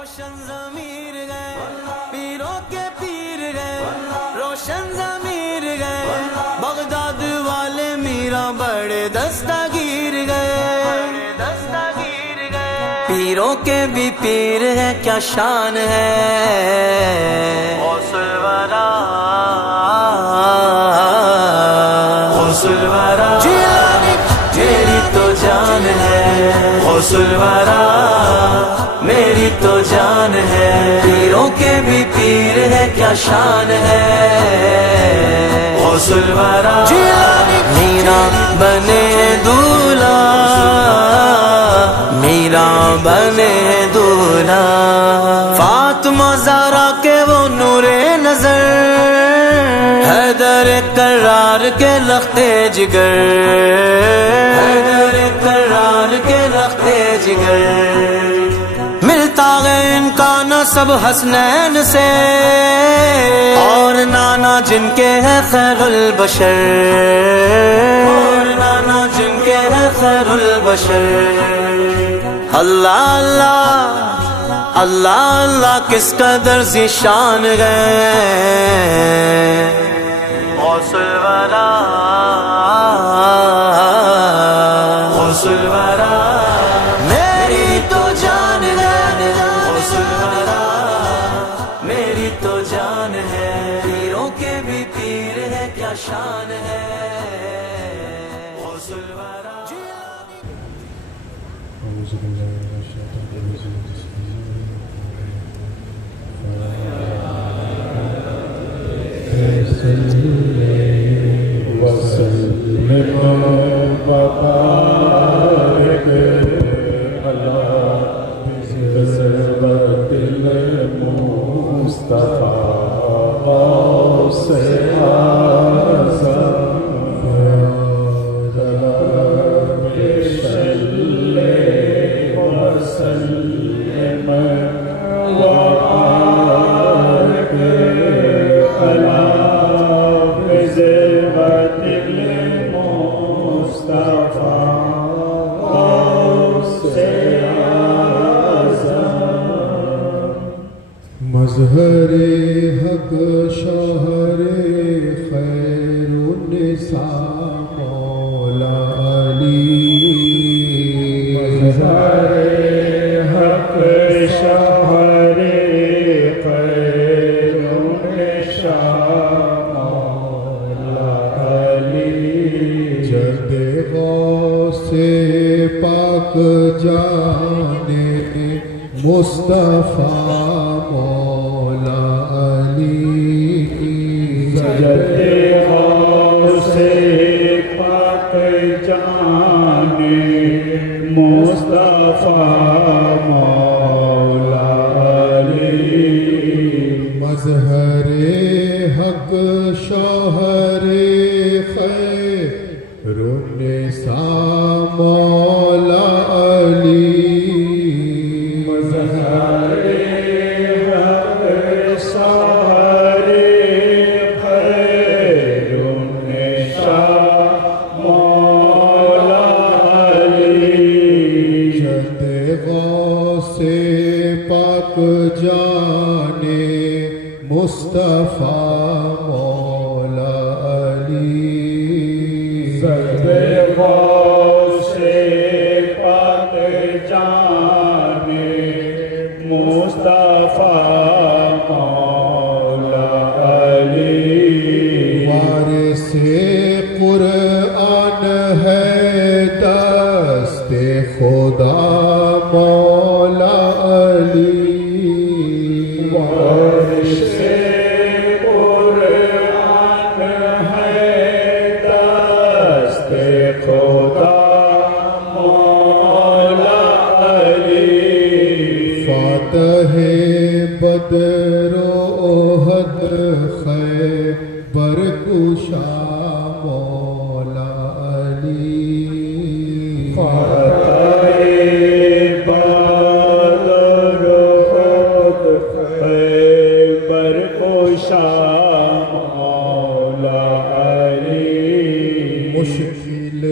روشن ضمیر گئے پیروں کے پیر گئے روشن ضمیر گئے بغداد والے میرا بڑے دستگیر گئے پیروں کے بھی پیر ہے کیا شان ہے غوث الورا جیلانی میری تو جان ہے غوث الورا میری تو جان ہے پیروں کے بھی پیر ہے کیا شان ہے غوث الورا میرا بنے دولہا میرا بنے دولہا فاطمہ زہرا کے وہ نور نظر حیدر کرار کے لختے جگر حیدر کرار کے لختے جگر ملتا ہے ان کا نسب حسنین سے اور نانا جن کے ہے خیر البشر اور نانا جن کے ہے خیر البشر اللہ اللہ اللہ اللہ کس قدر ذیشان گئے غوث الورا غوث الورا میری تو جان ہے غوث الورا میری تو جان ہے پیروں کے بھی پیر ہے کیا شان ہے غوث الورا وسلم وبارك على ذرة المصطفى غوث أعظم صل وسلم وبارك على مظہر حق شوہر خیر النساء مولا علی مظہر حق شوہر خیر النساء مولا علی جد غوث پاک جانے مصطفیٰ مولا علی جد غوث پاک جانے مصطفیٰ مولا علی مظہر حق شوہر خیر النساء مولا علی جانے مصطفیٰ مولا علی زد غوث پاک جانے مصطفیٰ مولا علی وارث قرآن ہے دست خدا مولا علی بدر و احد خیبر کشا مولا علی فاتح بدر و احد خیبر کشا مولا علی مشکل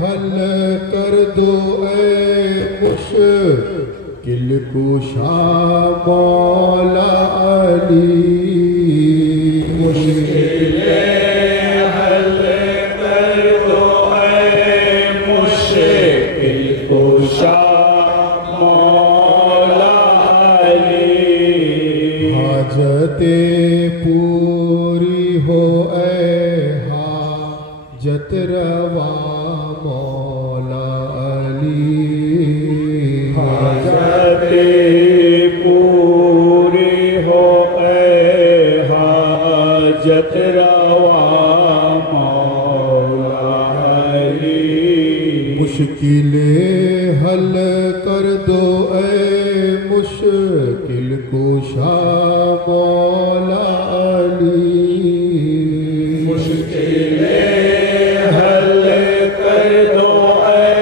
حل کر دو اے مشکل کشا مولا علی مشکلیں حل کر دو اے مشکل کشا مولا علی حاجتیں پوری ہو اے حاجت روا مولا علی حاجتیں پوری ہو اے حاجت روا مولا علی مشکلیں حل کر دو اے مشکل کشا مولا علی مشکلیں حل کر دو اے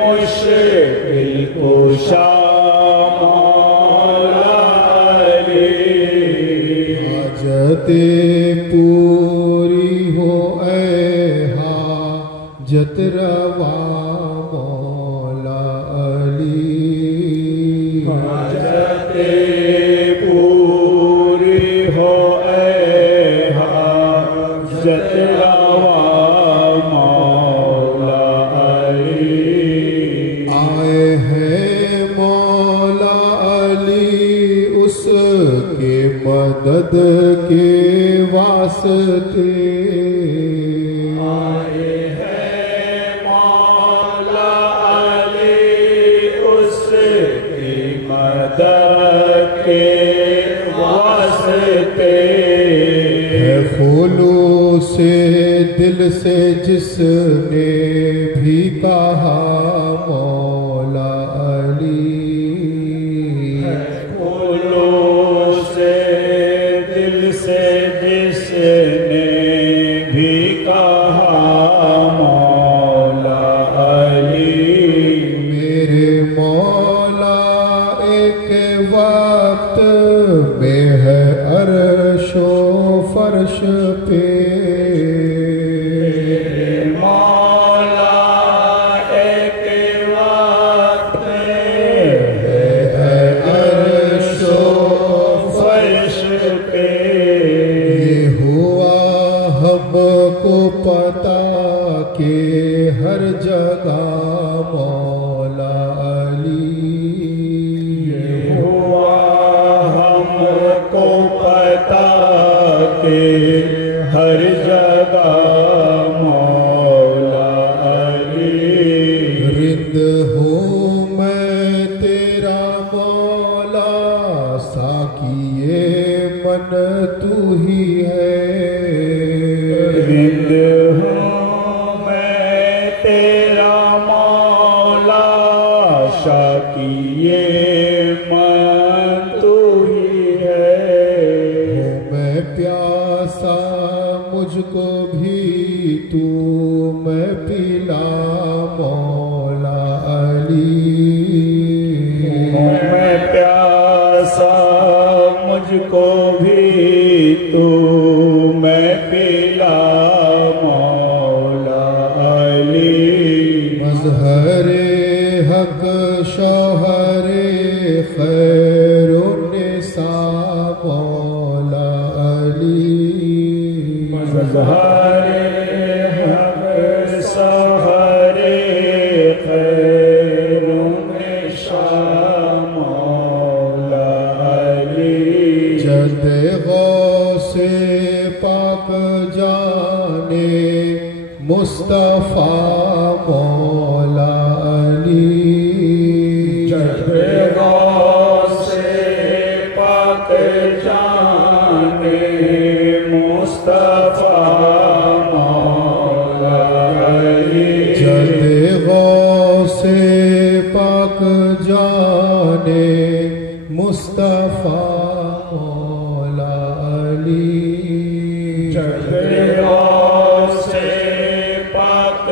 مشکل کشا مولا علی حاجتیں پوری ہو اے حاجت روا مولا علی حاجتیں پوری ہو اے حاجت روا مولا علی آئے ہیں مولا علی اس کے مدد کے واسطے آئے ہیں مولا علی اس کی مدد کے واسطے ہے خلوص دل سے جس نے بھی کہا مولا علی ہے خلوص دل سے جس نے بھی کہا مولا علی میرے مولا ایک وقت میں ہے عرش و فرش پہ مولا ایک وقت ہے عرش و فرش پہ یہ ہوا ہم کو پتا کہ ہر جگہ مولا علی یہ ہوا ہم کو پتا کہ ہر جگہ مولا علی رند ہوں میں تیرا مولا ساکیے من تو ہی ہے رند ہوں میں تیرا مولا ساکیے من تو ہی ہے ہوں میں پیاسا مجھ کو بھی تو میں پلا مولا علی ہوں میں پیاسا مجھ کو بھی تو میں پلا مولا علی مظہر حق شوہر خیر النساء مولا علی مظہر حق شوہر خیر النساء مولا علی جد غوث پاک جانے مصطفیٰ مولا علی جد غوث پاک جانے مصطفیٰ مولا علی جد غوث پاک جانے مصطفیٰ مولا علی جد غوث پاک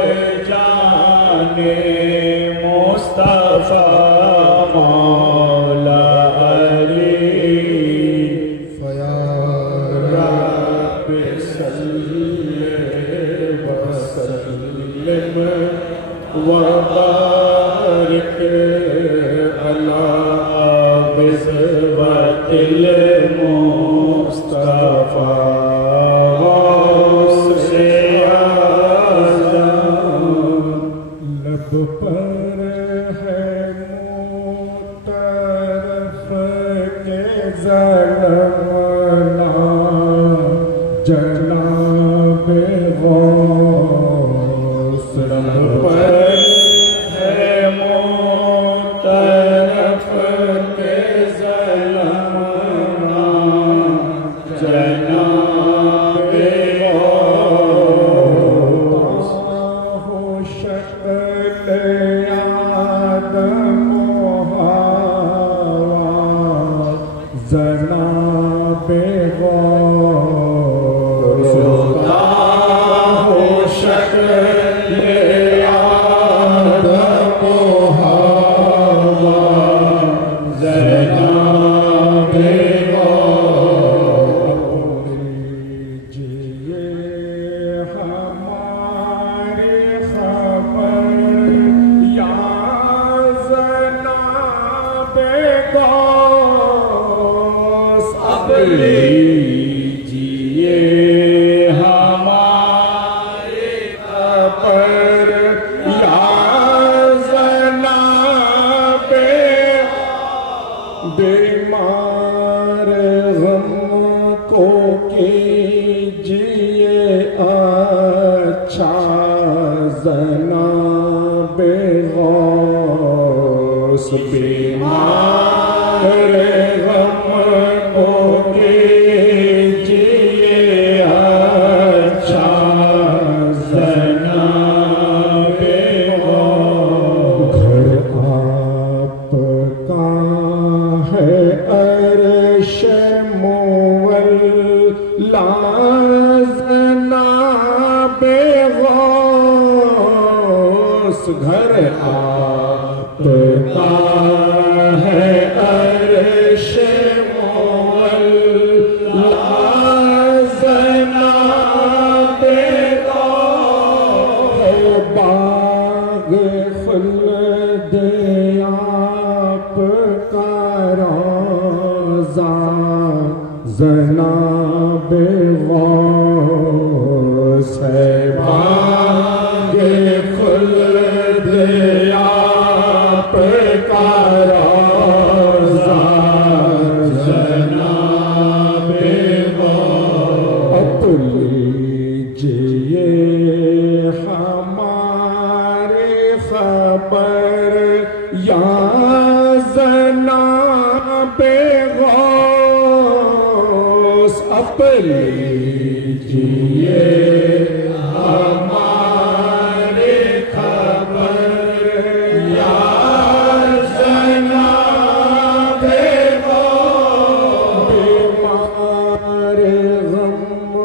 جانے مصطفیٰ مولا علی فیا رب صلی وسلم وبارک علی دل مصطفیٰ سے لب پر ہے مطرف کے ظلمنا جناب غوث لب پر ہے مطرف کے ظلمنا جناب غوث ہو شکل آدم و حوا جناب غوث ہو شکل آدم و حوا جناب غوث لیجئے ہماری خبر یا جناب غوث اب لیجئے ہماری خبر یا جناب بیمار غم کو کیجئے اچھا جناب غوث بیمار غم کو کیجئے اچھا جناب غوث گھر آپ کا ہے عرش مولا جناب غوث گھر آپ کا ہے عرش مولا جناب غوث باغ خلد آپ کا روضہ جناب غوث ہے باغ خلد آپ کا روضہ جناب غوث اب لیجئے ہماری خبر یا جناب غوث اب لیجئے ہماری خبر یا جناب غوث بیمار غم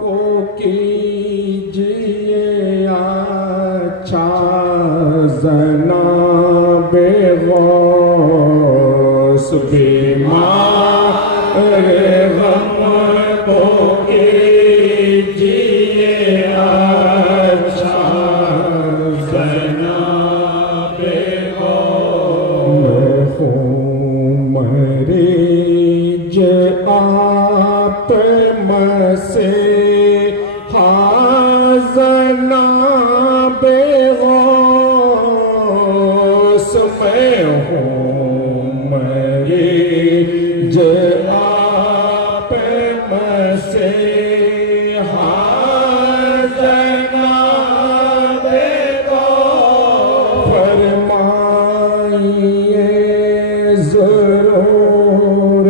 کو کیجئے اچھا جناب غوث بیمار غم کو کیجئے اچھا جناب غوث مریج آپ مسیحا جناب غوث میں ہوں مریج آپ مسیحا جناب غوث فرمائیے ضرور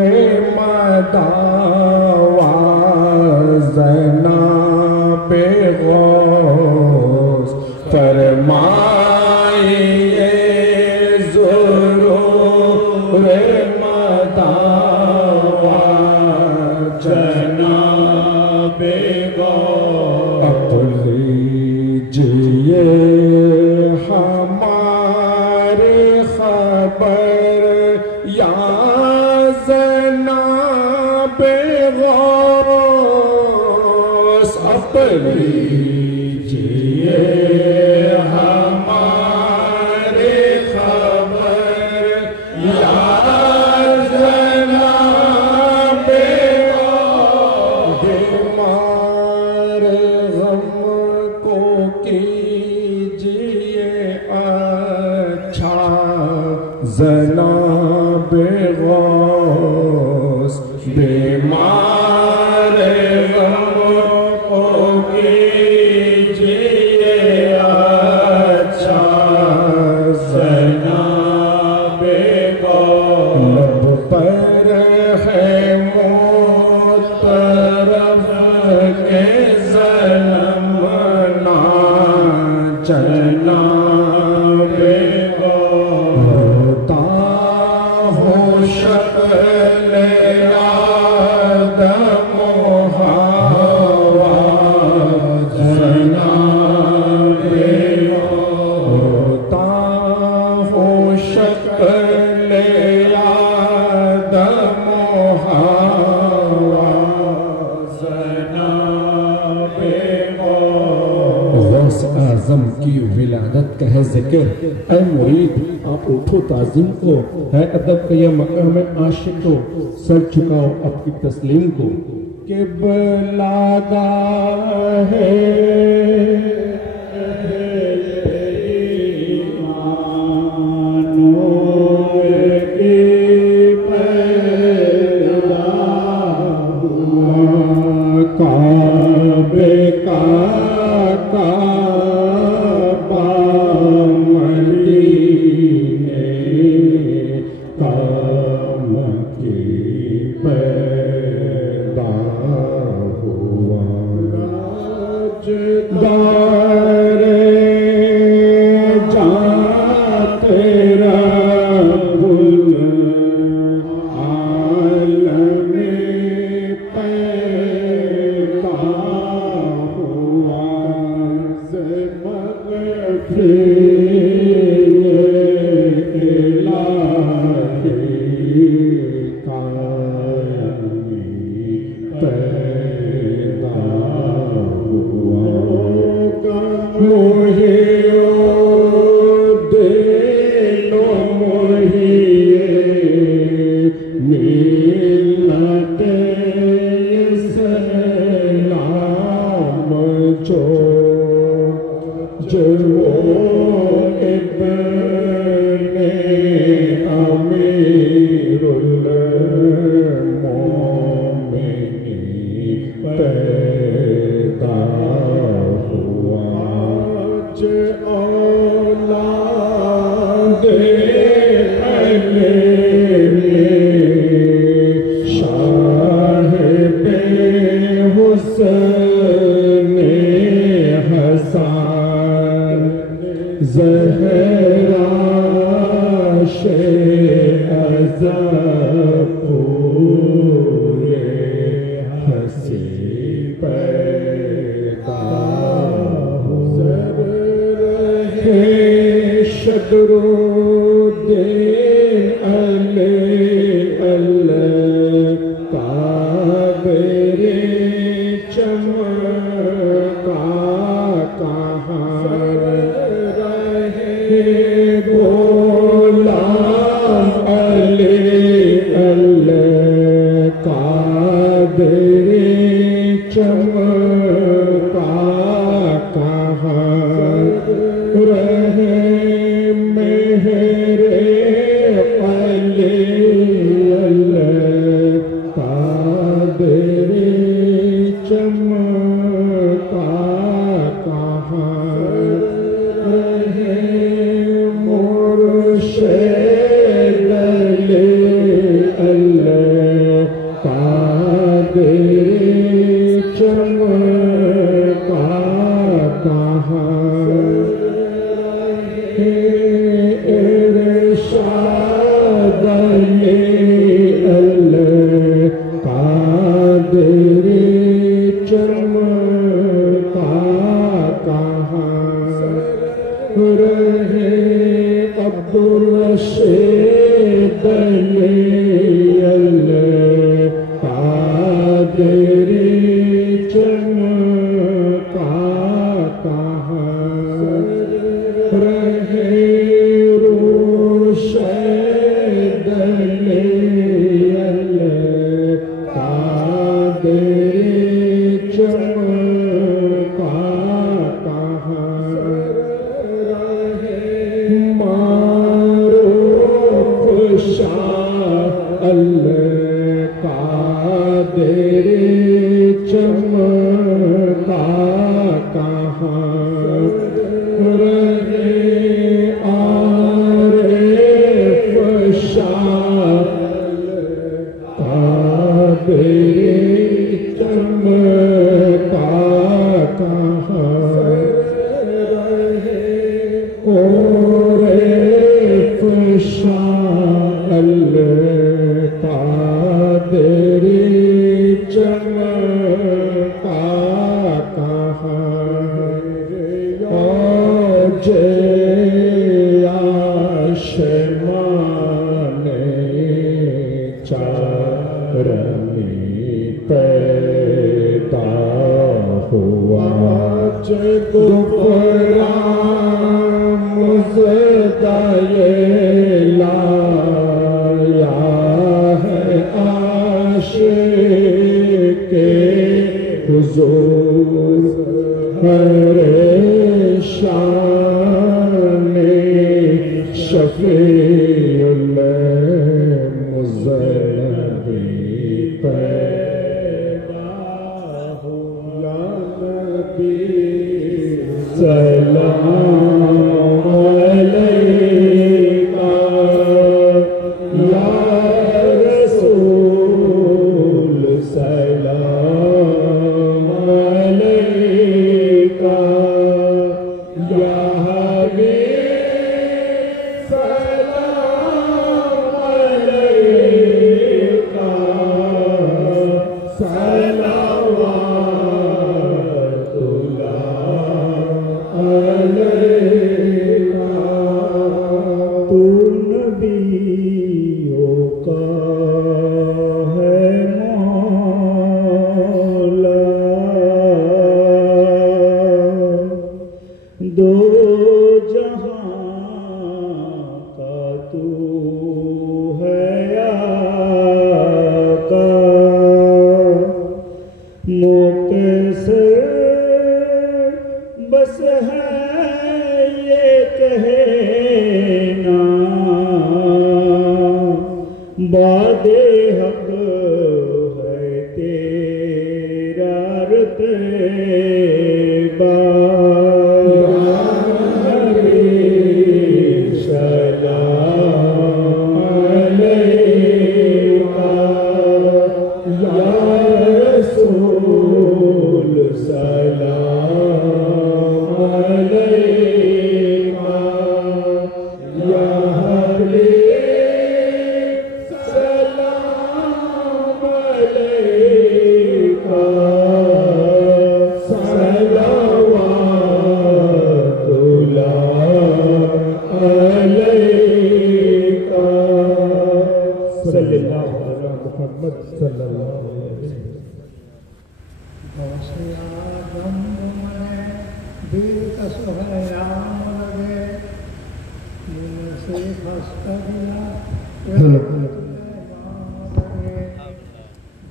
مداوا جناب غوث فرمائیے ضرور مداوا جناب غوث اب لیجئے ہماری خبر یا جناب غوث اب لیجئے ہماری خبر یا جناب غوث بیمار غموں کیجئے اچھا جناب غوث لب پر ہے مطرب کے ظلم نہ جناب ہوتا ہوں شکل آدم و حوا جناب ہوتا ہوں شکل آدم و حوا جناب غوث اعظم کی ولادت کا ہے ذکر، اے مرید آپ اٹھو تعظیم کو، ہے ادب کا یہ مقام عاشق کو، سر چکاؤ آپ کی تسلیم کو کہ بلاگاہ ہے کعبے کا کعبہ مدینے کام کی پیدا ہوا راجدار جان تیرا رہے میں का कहाँ रहे आरिफ शाह का तेरे चमका कहाँ रहे आरिफ शाह का तेरे चमका कहाँ जे आशमाने चारनी पैदा हुआ गुफरा मुज़दाए लाया है आशिक़े हुज़ूर हरे शाने शफ़ीउल मुज़नबी पैदा हुआ नबी सलाम अलैका या रसूल सलाम अलैका या हबीब सलाम अलैका सलावतुल्लाह अलैका तू नबियों का है मौला दो जहां का तू है आका मौके से बस है ये कहना बादे हक है तेरा रुतबा सलाम अलैका या रसूल सलाम अलैका या हबीब सलाम अलैका सलावतुल्लाह अलैका सल्लल्लाहु अलैहि मुहम्मद सल्लल्लाहु अलैहि गौसे आज़म में दिल का सुहराम लगे मुँह से खस्ता दिया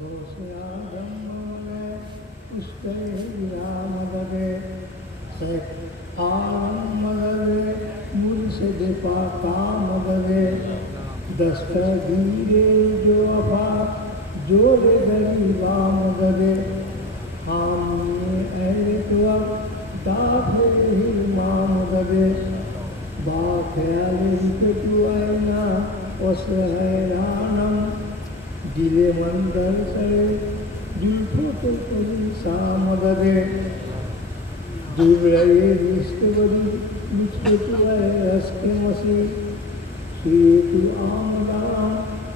गौसे आज़म में उसके राम लगे आम लगे मुर्शिद पाकाम लगे दस्तगीरे जो अफा जोड़े गरीबाम लगे आमने अहले तुआ दाखिल इमाम लगे बाख्याल पे तू आईना उस हैरानम दिले मंदर सरे जुल्फों को कोई साम लगे दूर रहे रिश्ते बड़ी मुझको तू है रस के मसीह तू आमदा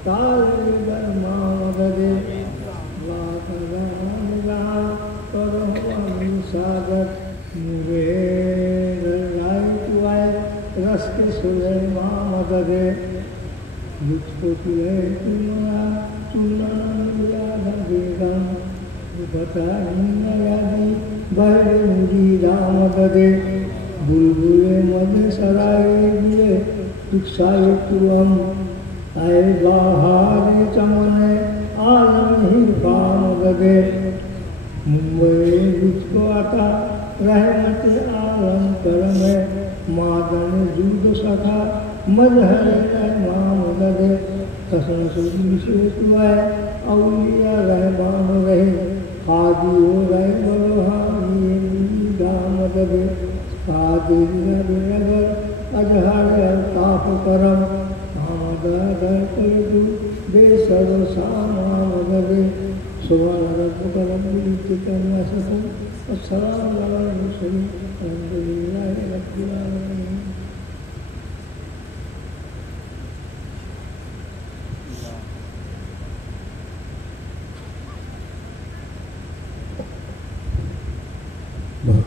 तारे दरमाम लगे सागर मुझे रस के सुलेमान मददे मुझको तुझे चुना बेगम बता यादी बहरे मुझी राम मददे बुलबुले मद सराए मिले तुक्साए तुम आए बाहर चमने आलम ही बाम मददे मुंबई मुझको आता रहमत आलम करम मादन जूद सखा मजहर रहमान लगे कसम से तुआए औलिया रहमान रहे हादी हो रहे बरोहानी مدد قادر نگر اجہر الطاف کرم آمدہ در کردو بے سر ساما مدد سبحان ربک رب العزت عما یصفون والسلام علی المرسلین والحمد للہ رب العالمین.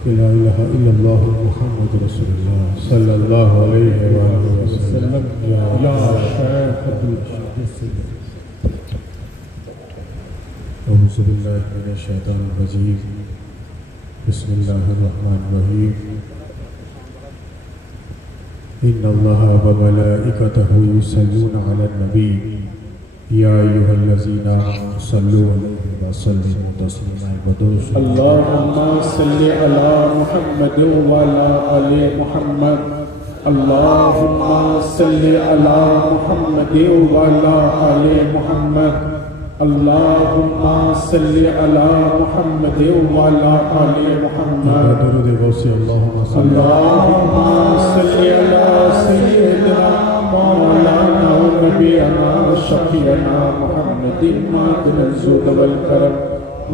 لا الہ الا اللہ محمد رسول اللہ صلی اللہ علیہ وآلہ وسلم. یا شیخ اعوذ باللہ من الشیطان الرجیم. بسم اللہ الرحمن الرحیم. ان اللہ وملائکتہ یصلون علی النبی یا ایھا الذین آمنوا صلوا علیہ وسلموا تسلیما. اللہم صل علی محمد وعلی آل محمد. اللہم صل علی محمد وعلی آل محمد. اللہم صل علی محمد وعلی آل محمد. درود غوث اللہم صل علی سیدنا مولانا نبینا شفیعنا محمد معدن الزہد والکرم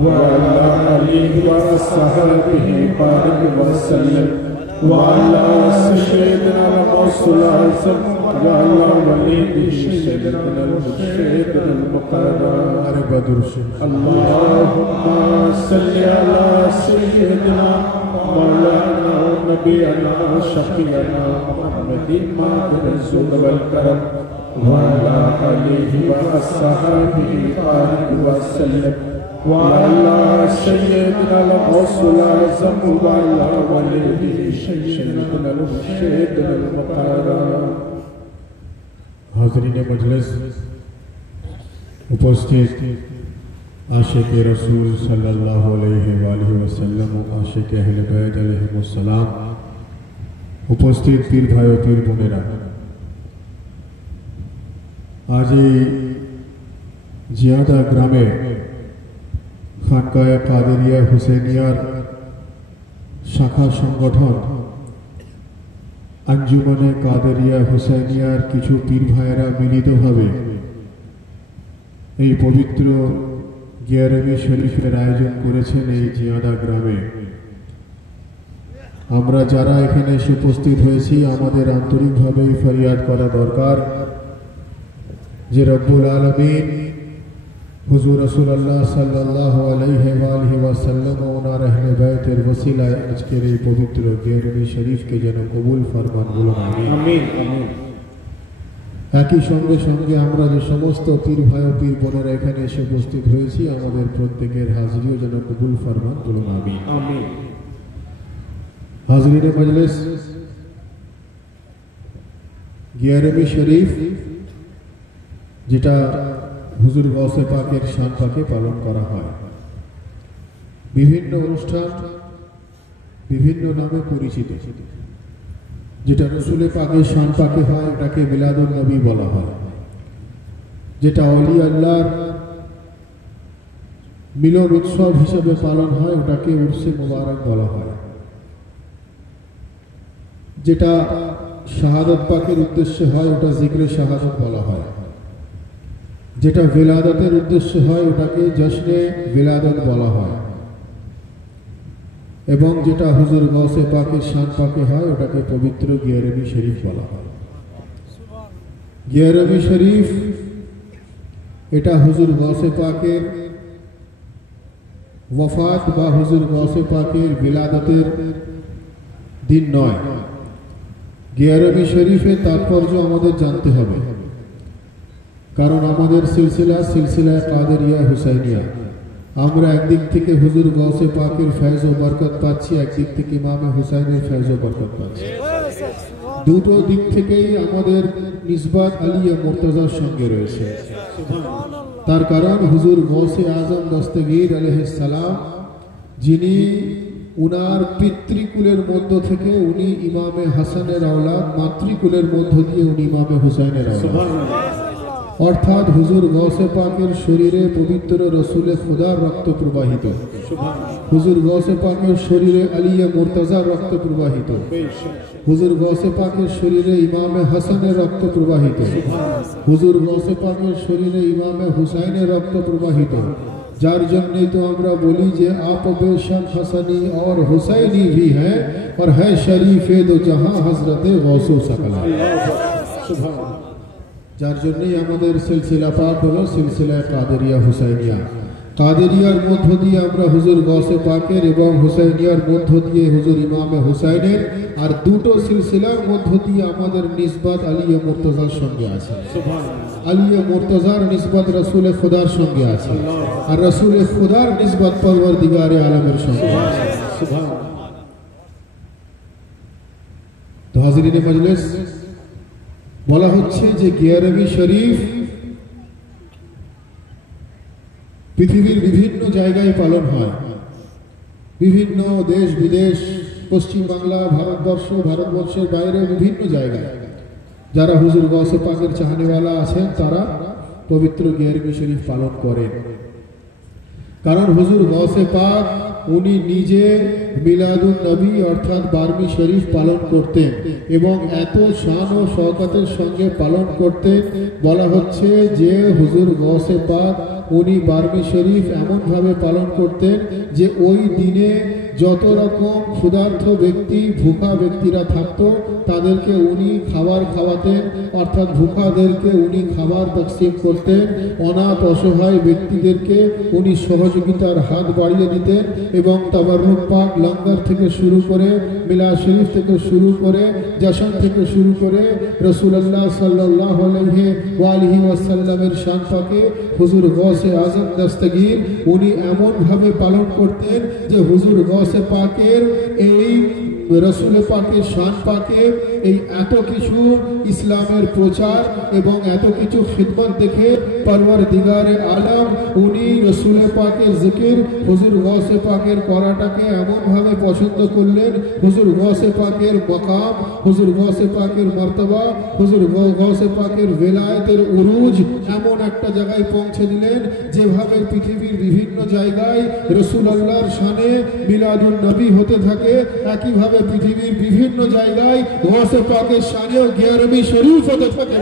وعلی آلہ وصحبہ بارک وسلم وعلی سیدنا الغوث العظم وعلی ولی سیدنا المرشد المقرر. اللہم صل علی سیدنا مولانا نبینا شفیعنا محمد معدن الزہد والکرم وعلی آلہ وصحبہ بارک وسلم وعلى سيدنا الغوث الأعظم وعلى وليه سيدنا المرشد المقرر. حاضرین مجلس، উপস্থিত عاشق رسول صلی اللہ علیہ وآلہ وسلم و عاشق اہل بیت علیہم السلام، উপস্থিত পীর ভাই ও পীর বোনেরা, আজ এই জিয়াদা গ্রামে খানকায়ে কাদেরিয়া হুসেনিয়ার শাখা সংগঠন আঞ্জুমানে কাদেরিয়া হুসেনিয়ার কিছু পীর ভাইয়েরা মিলিতভাবে এই পবিত্র গিয়ারবি শরীফের আয়োজন করেছেন এই জিয়াদা গ্রামে। আমরা যারা এখানে এসে উপস্থিত হয়েছি আমাদের আন্তরিকভাবে ফরিয়াদ করা দরকার যে রব্বুল আলামিন হুজুর রাসূলুল্লাহ সাল্লাল্লাহু আলাইহি ওয়াসাল্লাম ও ওনার আহলে বাইতের ওসিলায় আজকের এই পবিত্র গিয়ারবি শরীফকে যেন কবুল ফরমান, বলুন আমিন আমিন। একই সঙ্গে সঙ্গে আমরা যে সমস্ত পীর ভাই ও পীর বোনেরা এখানে এসে উপস্থিত হয়েছি আমাদের প্রত্যেকের হাজিরিও যেন কবুল ফরমান, বলুন আমিন আমিন। হাজিরিনে মজলিস, গিয়ারবি শরীফ যেটা হুজুর গৌসে পাকের শান পাকে পালন করা হয়, বিভিন্ন অনুষ্ঠান বিভিন্ন নামে পরিচিত। যেটা রসুলে পাকের শান পাকে হয় ওটাকে মিলাদুন নবী বলা হয়, যেটা ওলি আল্লাহর মিলন উৎসব হিসেবে পালন হয় ওটাকে উরসে মুবারক বলা হয়, যেটা শাহাদত পাকের উদ্দেশ্যে হয় ওটা জিক্রে শাহাদত বলা হয়, যেটা বিলাদতের উদ্দেশ্যে হয় ওটাকে জশ্নে বিলাদত বলা হয়, এবং যেটা হুজুর গৌসে পাকের শান পাকে হয় ওটাকে পবিত্র গিয়ারবি শরীফ বলা হয়। গিয়ারবি শরীফ এটা হুজুর গৌসে পাকের ওয়াফাত বা হুজুর গৌসে পাকের বিলাদতের দিন নয়। গিয়ারবি শরীফের তাৎপর্য আমাদের জানতে হবে, কারণ আমাদের সিলসিলায় কাদেরিয়া হুসাইনিয়া, আমরা একদিক থেকে হুজুর গৌসে পাকের ফয়জ ও বরকত পাচ্ছি, একদিক থেকে ইমামে হুসাইনের ফয়জ ও বরকত পাচ্ছি। দুটো দিক থেকেই আমাদের নিসবত আলিয়া মুর্তজার সঙ্গে রয়েছে। তার কারণ হুজুর গৌসে আজম দস্তগীর আলাইহিস সালাম, যিনি উনার পিতৃকুলের মধ্য থেকে উনি ইমামে হাসানের আওলাদ, মাতৃকুলের মধ্য দিয়ে উনি ইমামে হুসাইনের আওলাদ। অর্থাৎ হুজুর গৌসে পাকের শরীরে পবিত্র রসুলে খুদার রক্ত প্রবাহিত, হুজুর গৌসে পাকের শরীরে আলিয়ে মুর্তজার রক্ত প্রবাহিত, হুজুর গৌসে পাকের শরীরে ইমামে হাসানের রক্ত প্রবাহিত, হুজুর গৌসে পাকের শরীরে ইমামে হুসাইনের রক্ত প্রবাহিত। যার জন্যে তো আমরা বলি যে आप बेशक हसनी और हुसैनी भी हैं और है शरीफ दो जहां हजरत गौसो सकला। যার জন্যই আমাদের সিলসিলা পাক হলো সিলসিলা কাদেরিয়া হুসাইনিয়া। কাদেরিয়ার মধ্য দিয়ে আমরা হুজুর গৌসে পাকের এবং হুসাইনিয়ার মধ্য দিয়ে হুজুর ইমামে হুসাইনের, আর দুটো সিলসিলার মধ্য দিয়ে আমাদের নিসবত আলিয়ে মুর্তজার সঙ্গে আছে। আলিয়ে মুর্তজার নিসবত রসুল খুদার সঙ্গে আছে, আর রসুল খুদার নিসবত পরওয়ারদিগারে আলমের সঙ্গে আছে। তো হাজিরিনে মজলিস, বলা হচ্ছে যে গিয়ারবি শরীফ পৃথিবীর বিভিন্ন জায়গায় পালন হয়, বিভিন্ন দেশ বিদেশ, পশ্চিম বাংলা, ভারতবর্ষ, ভারতবর্ষের বাইরে বিভিন্ন জায়গায় যারা হুজুর গৌসে পাকের চাহনেওয়ালা আছেন তারা পবিত্র গিয়ারবি শরীফ পালন করেন। কারণ হুজুর গৌসে পাক উনি নিজে মিলাদুন নবী অর্থাৎ বারমি শরীফ পালন করতেন এবং এত শান ও শওকতের সঙ্গে পালন করতেন। বলা হচ্ছে যে হুজুর গৌসে পাক উনি বারমি শরীফ এমনভাবে পালন করতেন যে ওই দিনে যত রকম ক্ষুধার্ত ব্যক্তি, ভুখা ব্যক্তিরা থাকতো তাদেরকে উনি খাবার খাওয়াতেন, অর্থাৎ ভুখাদেরকে উনি খাবার তকসিম করতেন, অনাথ অসহায় ব্যক্তিদেরকে উনি সহযোগিতার হাত বাড়িয়ে দিতেন এবং তাবাররুক পাক লঙ্গর থেকে শুরু করে, মিলাদ শরীফ থেকে শুরু করে, জশন থেকে শুরু করে রাসূলুল্লাহ সাল্লাল্লাহু আলাইহি ওয়াসাল্লামের শান পাকে হুজুর গৌসে আজম দস্তগীর উনি এমনভাবে পালন করতেন যে হুজুর গৌসে পাকের এই রসুল পাকের শান পাকে এই এত কিছু ইসলামের প্রচার এবং এত কিছু খিদমত দেখে পরওয়ারদিগারে আলম উনি রসুল পাকের জিকির হুজুর গৌসে পাকের করাটাকে এমনভাবে পছন্দ করলেন। হুজুর গৌসে পাকের মকাম, হুজুর গৌসে পাকের মর্তবা, হুজুর গৌসে পাকের বেলায়েতের উরুজ এমন একটা জায়গায় পৌঁছে দিলেন যেভাবে পৃথিবীর বিভিন্ন জায়গায় রসুলুল্লাহর শানে মিলাদুন নবী হতে থাকে, একইভাবে পৃথিবীর বিভিন্ন জায়গায় গৌসে পাকের শানেও গিয়ারবি শরীফ হতে থাকে।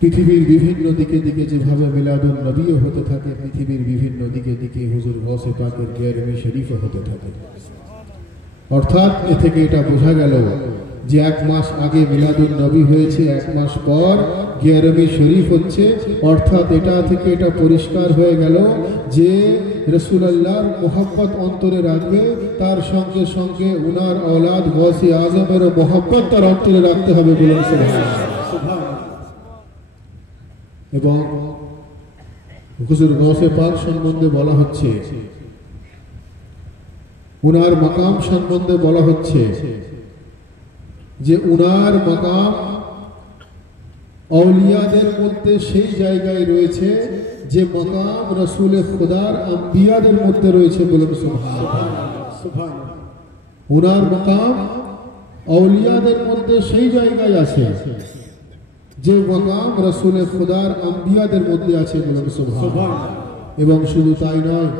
পৃথিবীর বিভিন্ন দিকে দিকে যেভাবে মিলাদুন নবীও হতে থাকে, পৃথিবীর বিভিন্ন দিকে দিকে হুজুর গৌসে পাকের গিয়ারবি শরীফও হতে থাকে। অর্থাৎ এ থেকে এটা বোঝা গেল যে এক মাস আগে মিলাদুন নবী হয়েছে, এক মাস পর গিয়ারবি শরীফ হচ্ছে। অর্থাৎ এটা থেকে এটা পরিষ্কার হয়ে গেল যে রাসূলুল্লাহর মোহাব্বত অন্তরে রাখবে, তার সঙ্গে সঙ্গে উনার औलाद গৌসে আজমের মোহাব্বত তার অন্তরে রাখতে হবে। বলুন সুবহানাল্লাহ। এবং হুজুর গৌসে পাক সম্বন্ধে বলা হচ্ছে, উনার মাকাম সম্বন্ধে বলা হচ্ছে যে উনার মাকাম আউলিয়াদের মধ্যে সেই জায়গায় রয়েছে যে মাকাম রসুল খুদার আম্বিয়াদের মধ্যে রয়েছে। বলুন সুবহানাল্লাহ। উনার মাকাম আউলিয়াদের মধ্যে সেই জায়গায় আছে যে মাকাম রসুল খুদার আম্বিয়াদের মধ্যে আছে। বলুন সুবহানাল্লাহ। এবং শুধু তাই নয়,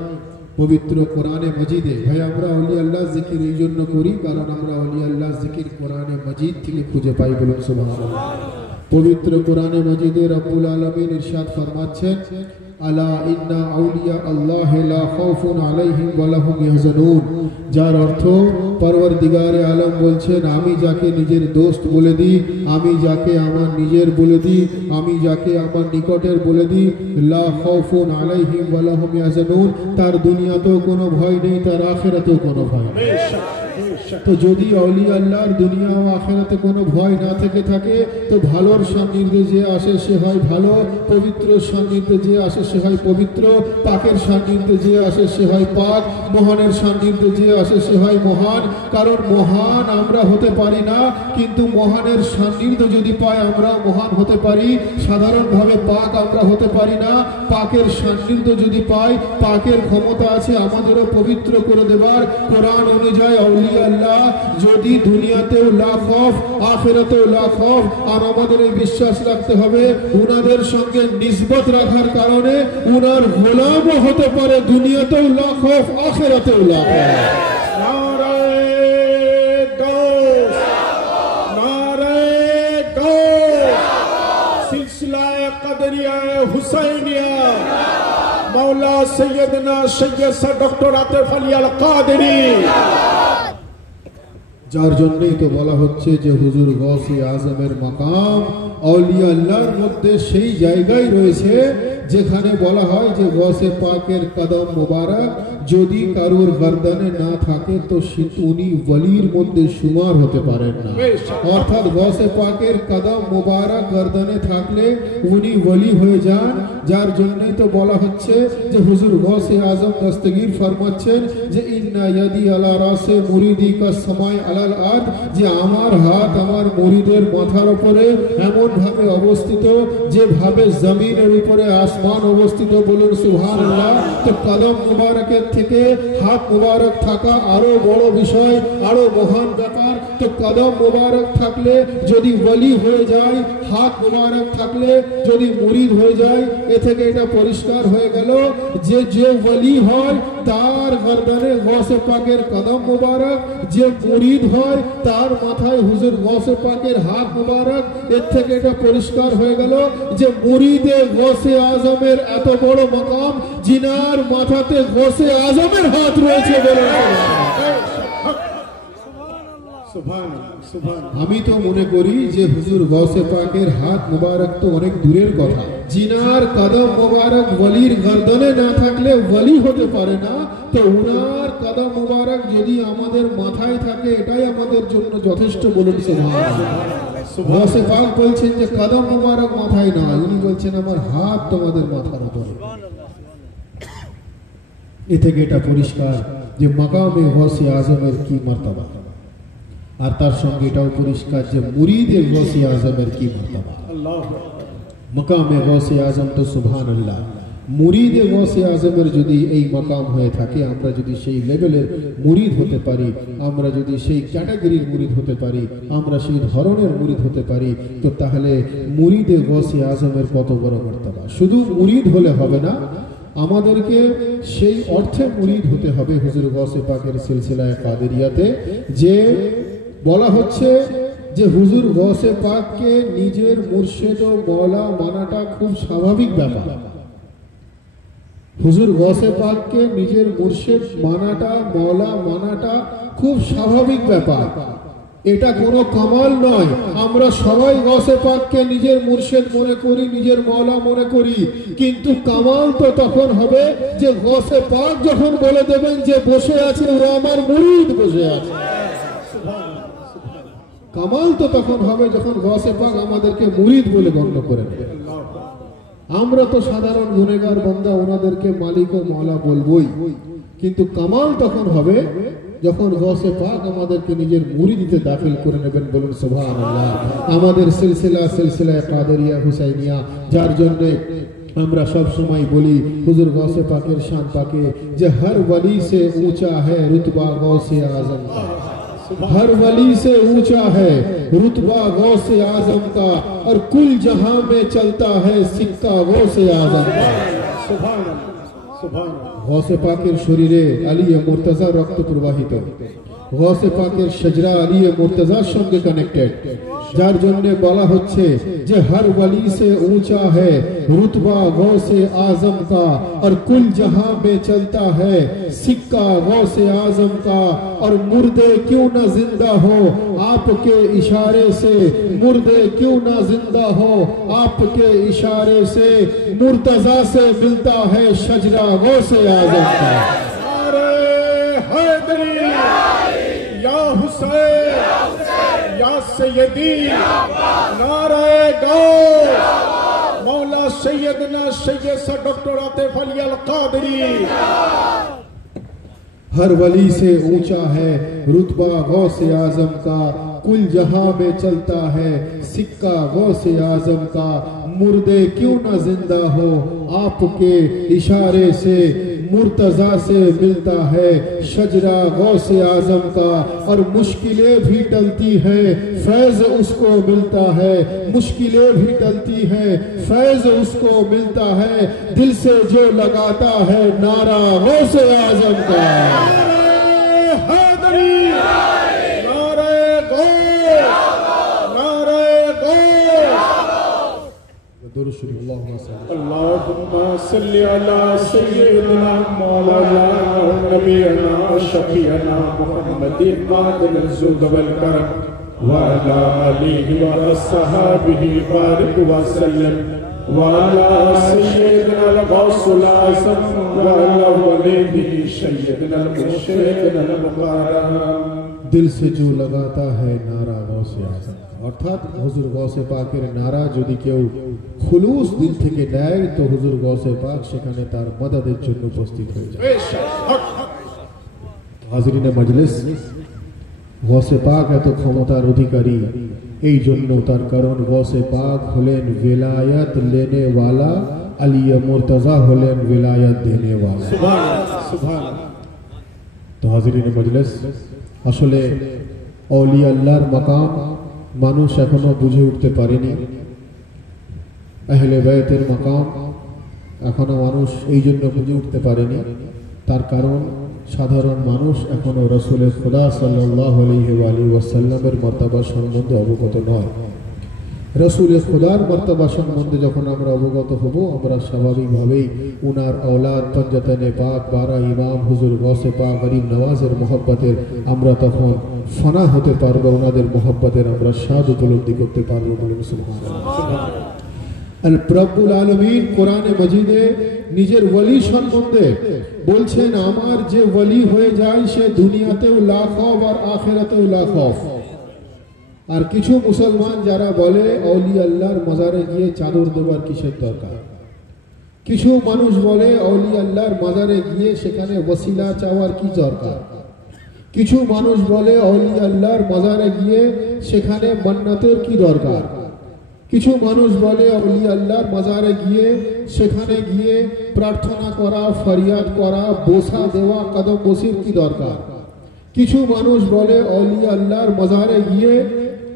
পবিত্র কোরআনে মজিদে, ভাই আমরা আউলিয়া আল্লাহ জিকির এই জন্য করি কারণ আমরা আউলিয়া আল্লাহ জিকির কোরআনে মজিদ থেকে খুঁজে পাই। বলুন সুবহানাল্লাহ। পবিত্র কোরআনে মজিদে রব্বুল আলামিন ইরশাদ ফরমাচ্ছেন, আলা ইন্না আউলিয়া আল্লাহ লা খাউফুন আলাইহিম ওয়া লাহুম ইয়াহজানুন। যার অর্থ পরওয়ারদিগারে আলম বলছেন, আমি যাকে নিজের দোস্ত বলে দিই, আমি যাকে আমার নিজের বলে দিই, আমি যাকে আমার নিকটের বলে দিই, লা খাউফুন আলাইহিম ওয়া লাহুম ইয়াহজানুন, তার দুনিয়াতেও কোনো ভয় নেই, তার আখিরাতেও কোনো ভয় নেই। তো যদি আউলিয়া আল্লাহর দুনিয়া ও আখিরাতে কোনো ভয় না থেকে থাকে তো ভালোর সান্নিধ্যে যে আসে সে হয় ভালো, পবিত্র সান্নিধ্যে যে আসে সে হয় পবিত্র, পাকের সান্নিধ্যে যে আসে সে হয় পাক, মহানের সান্নিধ্যে যে আসে সে হয় মহান। কারণ মহান আমরা হতে পারি না, কিন্তু মহানের সান্নিধ্য যদি পাই আমরা মহান হতে পারি। সাধারণভাবে পাক আমরা হতে পারি না, পাকের সান্নিধ্য যদি পাই, পাকের ক্ষমতা আছে আমাদেরও পবিত্র করে দেবার। কোরআন অনুযায়ী আউলিয়া আল্লাহ যদি দুনিয়াতেও লা খৌফ আখিরাতেও লা খৌফ, আর আমাদের এই বিশ্বাস রাখতে হবে উনাদের সঙ্গে নিসবত রাখার কারণে উনার গোলামও হতে পারে, দুনিয়াতেও লা খৌফ আখিরাতেও লা খৌফ। हुसैनिया मौला सैयदना सैयद सा डॉक्टर आतिफ अली अल कादरी, যার জন্যই তো বলা হচ্ছে যে হুজুর গৌসে আজমের মাকাম আউলিয়া আল্লাহর মধ্যে সেই জায়গায় রয়েছে যেখানে বলা হয় যে গৌসে পাকের কদম মোবারক যদি কারুর গর্দানে না থাকে তো উনি ওলির মধ্যে শুমার হতে পারেন না, অর্থাৎ গৌসে পাকের কদম মোবারক গর্দানে থাকলে উনি ওলি হয়ে যান। যার জন্যই তো বলা হচ্ছে যে হুজুর গৌসে আজম দস্তগীর ফরমাচ্ছেন যে ইন্না ইয়াদি আলা রাসে মুরিদি কা সামায় আলাল আদ, যে আমার হাত আমার মুরিদের মাথার উপরে এমন ভাবে অবস্থিত যেভাবে জমিনের উপরে আসমান অবস্থিত, বলুন সুবহানাল্লাহ। তো কদম মুবারকের থেকে হাত মুবারক থাকা আরো বড় বিষয়, আরো মহান ব্যাপার। তো কদম মুবারক থাকলে যদি ওলি হয়ে যায়, হাত মুবারক থাকলে যদি মুরিদ হয়ে যায়, এ থেকে এটা পরিষ্কার হয়ে গেল যে যে ওলি হয় তার গর্দানে গৌসে পাকের কদম মুবারক, যে মুরিদ হয় তার মাথায় হুজুর গৌসে পাকের হাত মুবারক। এর থেকে এটা পরিষ্কার হয়ে গেল যে মুরিদে গৌসে আজমের এত বড় মাকাম, জিনার মাথাতে গৌসে আজমের হাত রয়েছে। আমি তো মনে করি যে হুজুর গৌসে পাকের হাত মুবারক তো অনেক দূরের কথা, জিনার কদম মুবারক ওলির গর্দনে না থাকলে ওলি হতে পারে না। তো উনার কদম মুবারক যদি আমাদের মাথায় থাকে এটাই আমাদের জন্য যথেষ্ট, বলুন সুবহানাল্লাহ। গৌসে পাক বলছেন যে কদম মুবারক মাথায় না, উনি বলছেন আমার হাত তোমাদের মাথার উপরে। এ থেকে এটা পরিষ্কার যে মাকামে গৌসে আজমের কি মর্তবা, আর তার সঙ্গে এটাও পরিষ্কার যে মুরিদে গৌসে আজমের কি মর্তবা। মাকামে গৌসে আজম তো সুবহানাল্লাহ, মুরিদে গৌসে আজমের যদি এই মাকাম হয়ে থাকে, আমরা যদি সেই লেভেলের মুরিদ হতে পারি, আমরা যদি সেই ক্যাটাগরির মুরিদ হতে পারি, আমরা সেই ধরনের মুরিদ হতে পারি, তো তাহলে মুরিদে গৌসে আজমের কত বড় মর্তবা। শুধু মুরিদ হলে হবে না, আমাদেরকে সেই অর্থে মুরিদ হতে হবে হুজুর গৌসে পাকের সিলসিলায়ে কাদেরিয়াতে, যে বলা হচ্ছে যে হুজুর গৌসে পাককে নিজের মুর্শিদ ও মওলা মানাটা খুব স্বাভাবিক ব্যাপার। হুজুর গৌসে পাককে নিজের মুর্শিদ মানাটা, মওলা মানাটা খুব স্বাভাবিক ব্যাপার, এটা কোনো কামাল নয়। আমরা সবাই গৌসে পাককে নিজের মুর্শিদ মনে করি, নিজের মওলা মনে করি, কিন্তু কামাল তো তখন হবে যে গৌসে পাক যখন বলে দেবেন যে বসে আছে ওরা আমার মুরিদ বসে আছে। কামাল তো তখন হবে যখন গৌসে পাক আমাদেরকে মুরিদ বলে গণ্য করে নেবে। আমরা তো সাধারণ গুনেগার বান্দা, ওনাদেরকে মালিক ও মওলা বলবই, কিন্তু কামাল তখন হবে যখন গৌসে পাক আমাদেরকে নিজের মুরিদিতে দাখিল করে নেবেন, বলুন সুবহানাল্লাহ। আমাদের সিলসিলায়ে কাদেরিয়া হুসাইনিয়া, যার জন্য আমরা সব সময় বলি হুজুর গৌসে পাকের শান পাকে যে हर वली से ऊंचा है रुतबा गौसे आजम का, हर वली से ऊंचा है रुतबा गौसे आजम का, और कुल जहां में चलता है सिक्का गौसे आजम का। गौसे पाकेर शरीरे आलिये मुर्तजा रक्त प्रवाहित, गौसे पाकेर शजरा आलिये मुर्तजार संगे कनेक्टेड, जार जन्ने बला होच्छे जे हर वली से ऊंचा है रुतबा गौसे आजम का, और कुल जहां में चलता है सिक्का गौसे आजम का, और मुर्दे क्यों ना जिंदा हो आपके इशारे से, मुर्दे क्यों ना जिंदा हो आपके इशारे से, मुर्तजा से मिलता है शजरा गौसे आजम का। अरे हैदरी या हुसैन या सैयदी, नारे गौस मौला सैयदना सैयद सा डॉक्टर आतिफ अली अल कादरी। हर वली से ऊंचा है रुतबा गौसे आजम का, कुल जहां में चलता है सिक्का गौसे आजम का, मुर्दे क्यों न जिंदा हो आपके इशारे से, मुर्तजा से मिलता है शजरा गौसे आजम का, और मुश्किलें भी टलती है फैज उसको मिलता है, मुश्किलें भी टलती है फैज उसको मिलता है, दिल से जो लगाता है नारा गौसे आजम का। अल्लाहुम्मा सल्ली अला सय्यिदिना मौलाना नबीना शफीअना मुहम्मदिन वादिल जुद वल करम व अला आलिहि व अस्हाबिहि बारिक व सल्लम व अला सय्यिदिना गौसुल आज़म व अला वलीहि सय्यिदिना मुर्शिदिना मुबारक। दिल से जो लगाता है नारा गौसे आज़म, অর্থাৎ হুজুর গৌসে পাকের নারা যদি কেউ খুলুস দিল থেকে দেয় তো হুজুর গৌসে পাক সেখানে তার মদদের জন্য উপস্থিত হয়ে যায়। হাজিরিনে মজলিস, গৌসে পাক এত ক্ষমতার অধিকারী এই জন্য, তার কারণ গৌসে পাক হলেন विलायत लेने वाला, আলিয়া মুর্তজা হলেন विलायत देने वाला। সুবহানাল্লাহ সুবহানাল্লাহ। তো হাজিরিনে মজলিস, আসলে আউলিয়া আল্লাহর মাকাম মানুষ এখনো বুঝে উঠতে পারেনি। আহলে বাইতের মাকাম এখনো মানুষ এই জন্য বুঝে উঠতে পারেনি, তার কারণ সাধারণ মানুষ এখনো রাসূলের খোদা সাল্লাল্লাহু আলাইহি ওয়াসাল্লামের মর্তবা সম্বন্ধে অবগত নয়। রাসূলের খোদার মর্তবা সম্বন্ধে যখন আমরা অবগত হব, আমরা স্বাভাবিকভাবেই উনার औलाद पंजतने पाक 12 ইমাম হুজুর গৌসে পাক গরিব নওয়াজের মোহব্বতের আমরা তখন ফানা হতে পারবো, ওনাদের মোহব্বতের আমরা স্বাদ উপলব্ধি করতে পারবো। বলুন সুবহানাল্লাহ। আল রব্বুল আলামিন কোরআনে মাজিদে নিজের ওলি সম্বন্ধে বলছেন, আমার যে ওলি হয়ে যায় সে দুনিয়াতেও লা খৌফ আর আখিরাতেও লা খৌফ। আর কিছু মুসলমান যারা বলে আউলিয়া আল্লাহর মাজারে গিয়ে চাদর দেওয়ার কিসের দরকার, কিছু মানুষ বলে আউলিয়া আল্লাহর মাজারে গিয়ে সেখানে ওসিলা চাওয়ার কি দরকার, কিছু মানুষ বলে আউলিয়া আল্লাহর মাজারে গিয়ে সেখানে মান্নাতের কি দরকার, কিছু মানুষ বলে আউলিয়া আল্লাহর মাজারে গিয়ে সেখানে গিয়ে প্রার্থনা করা, ফরিয়াদ করা, বোসা দেওয়া, কদম বসির কি দরকার, কিছু মানুষ বলে আউলিয়া আল্লাহর মাজারে গিয়ে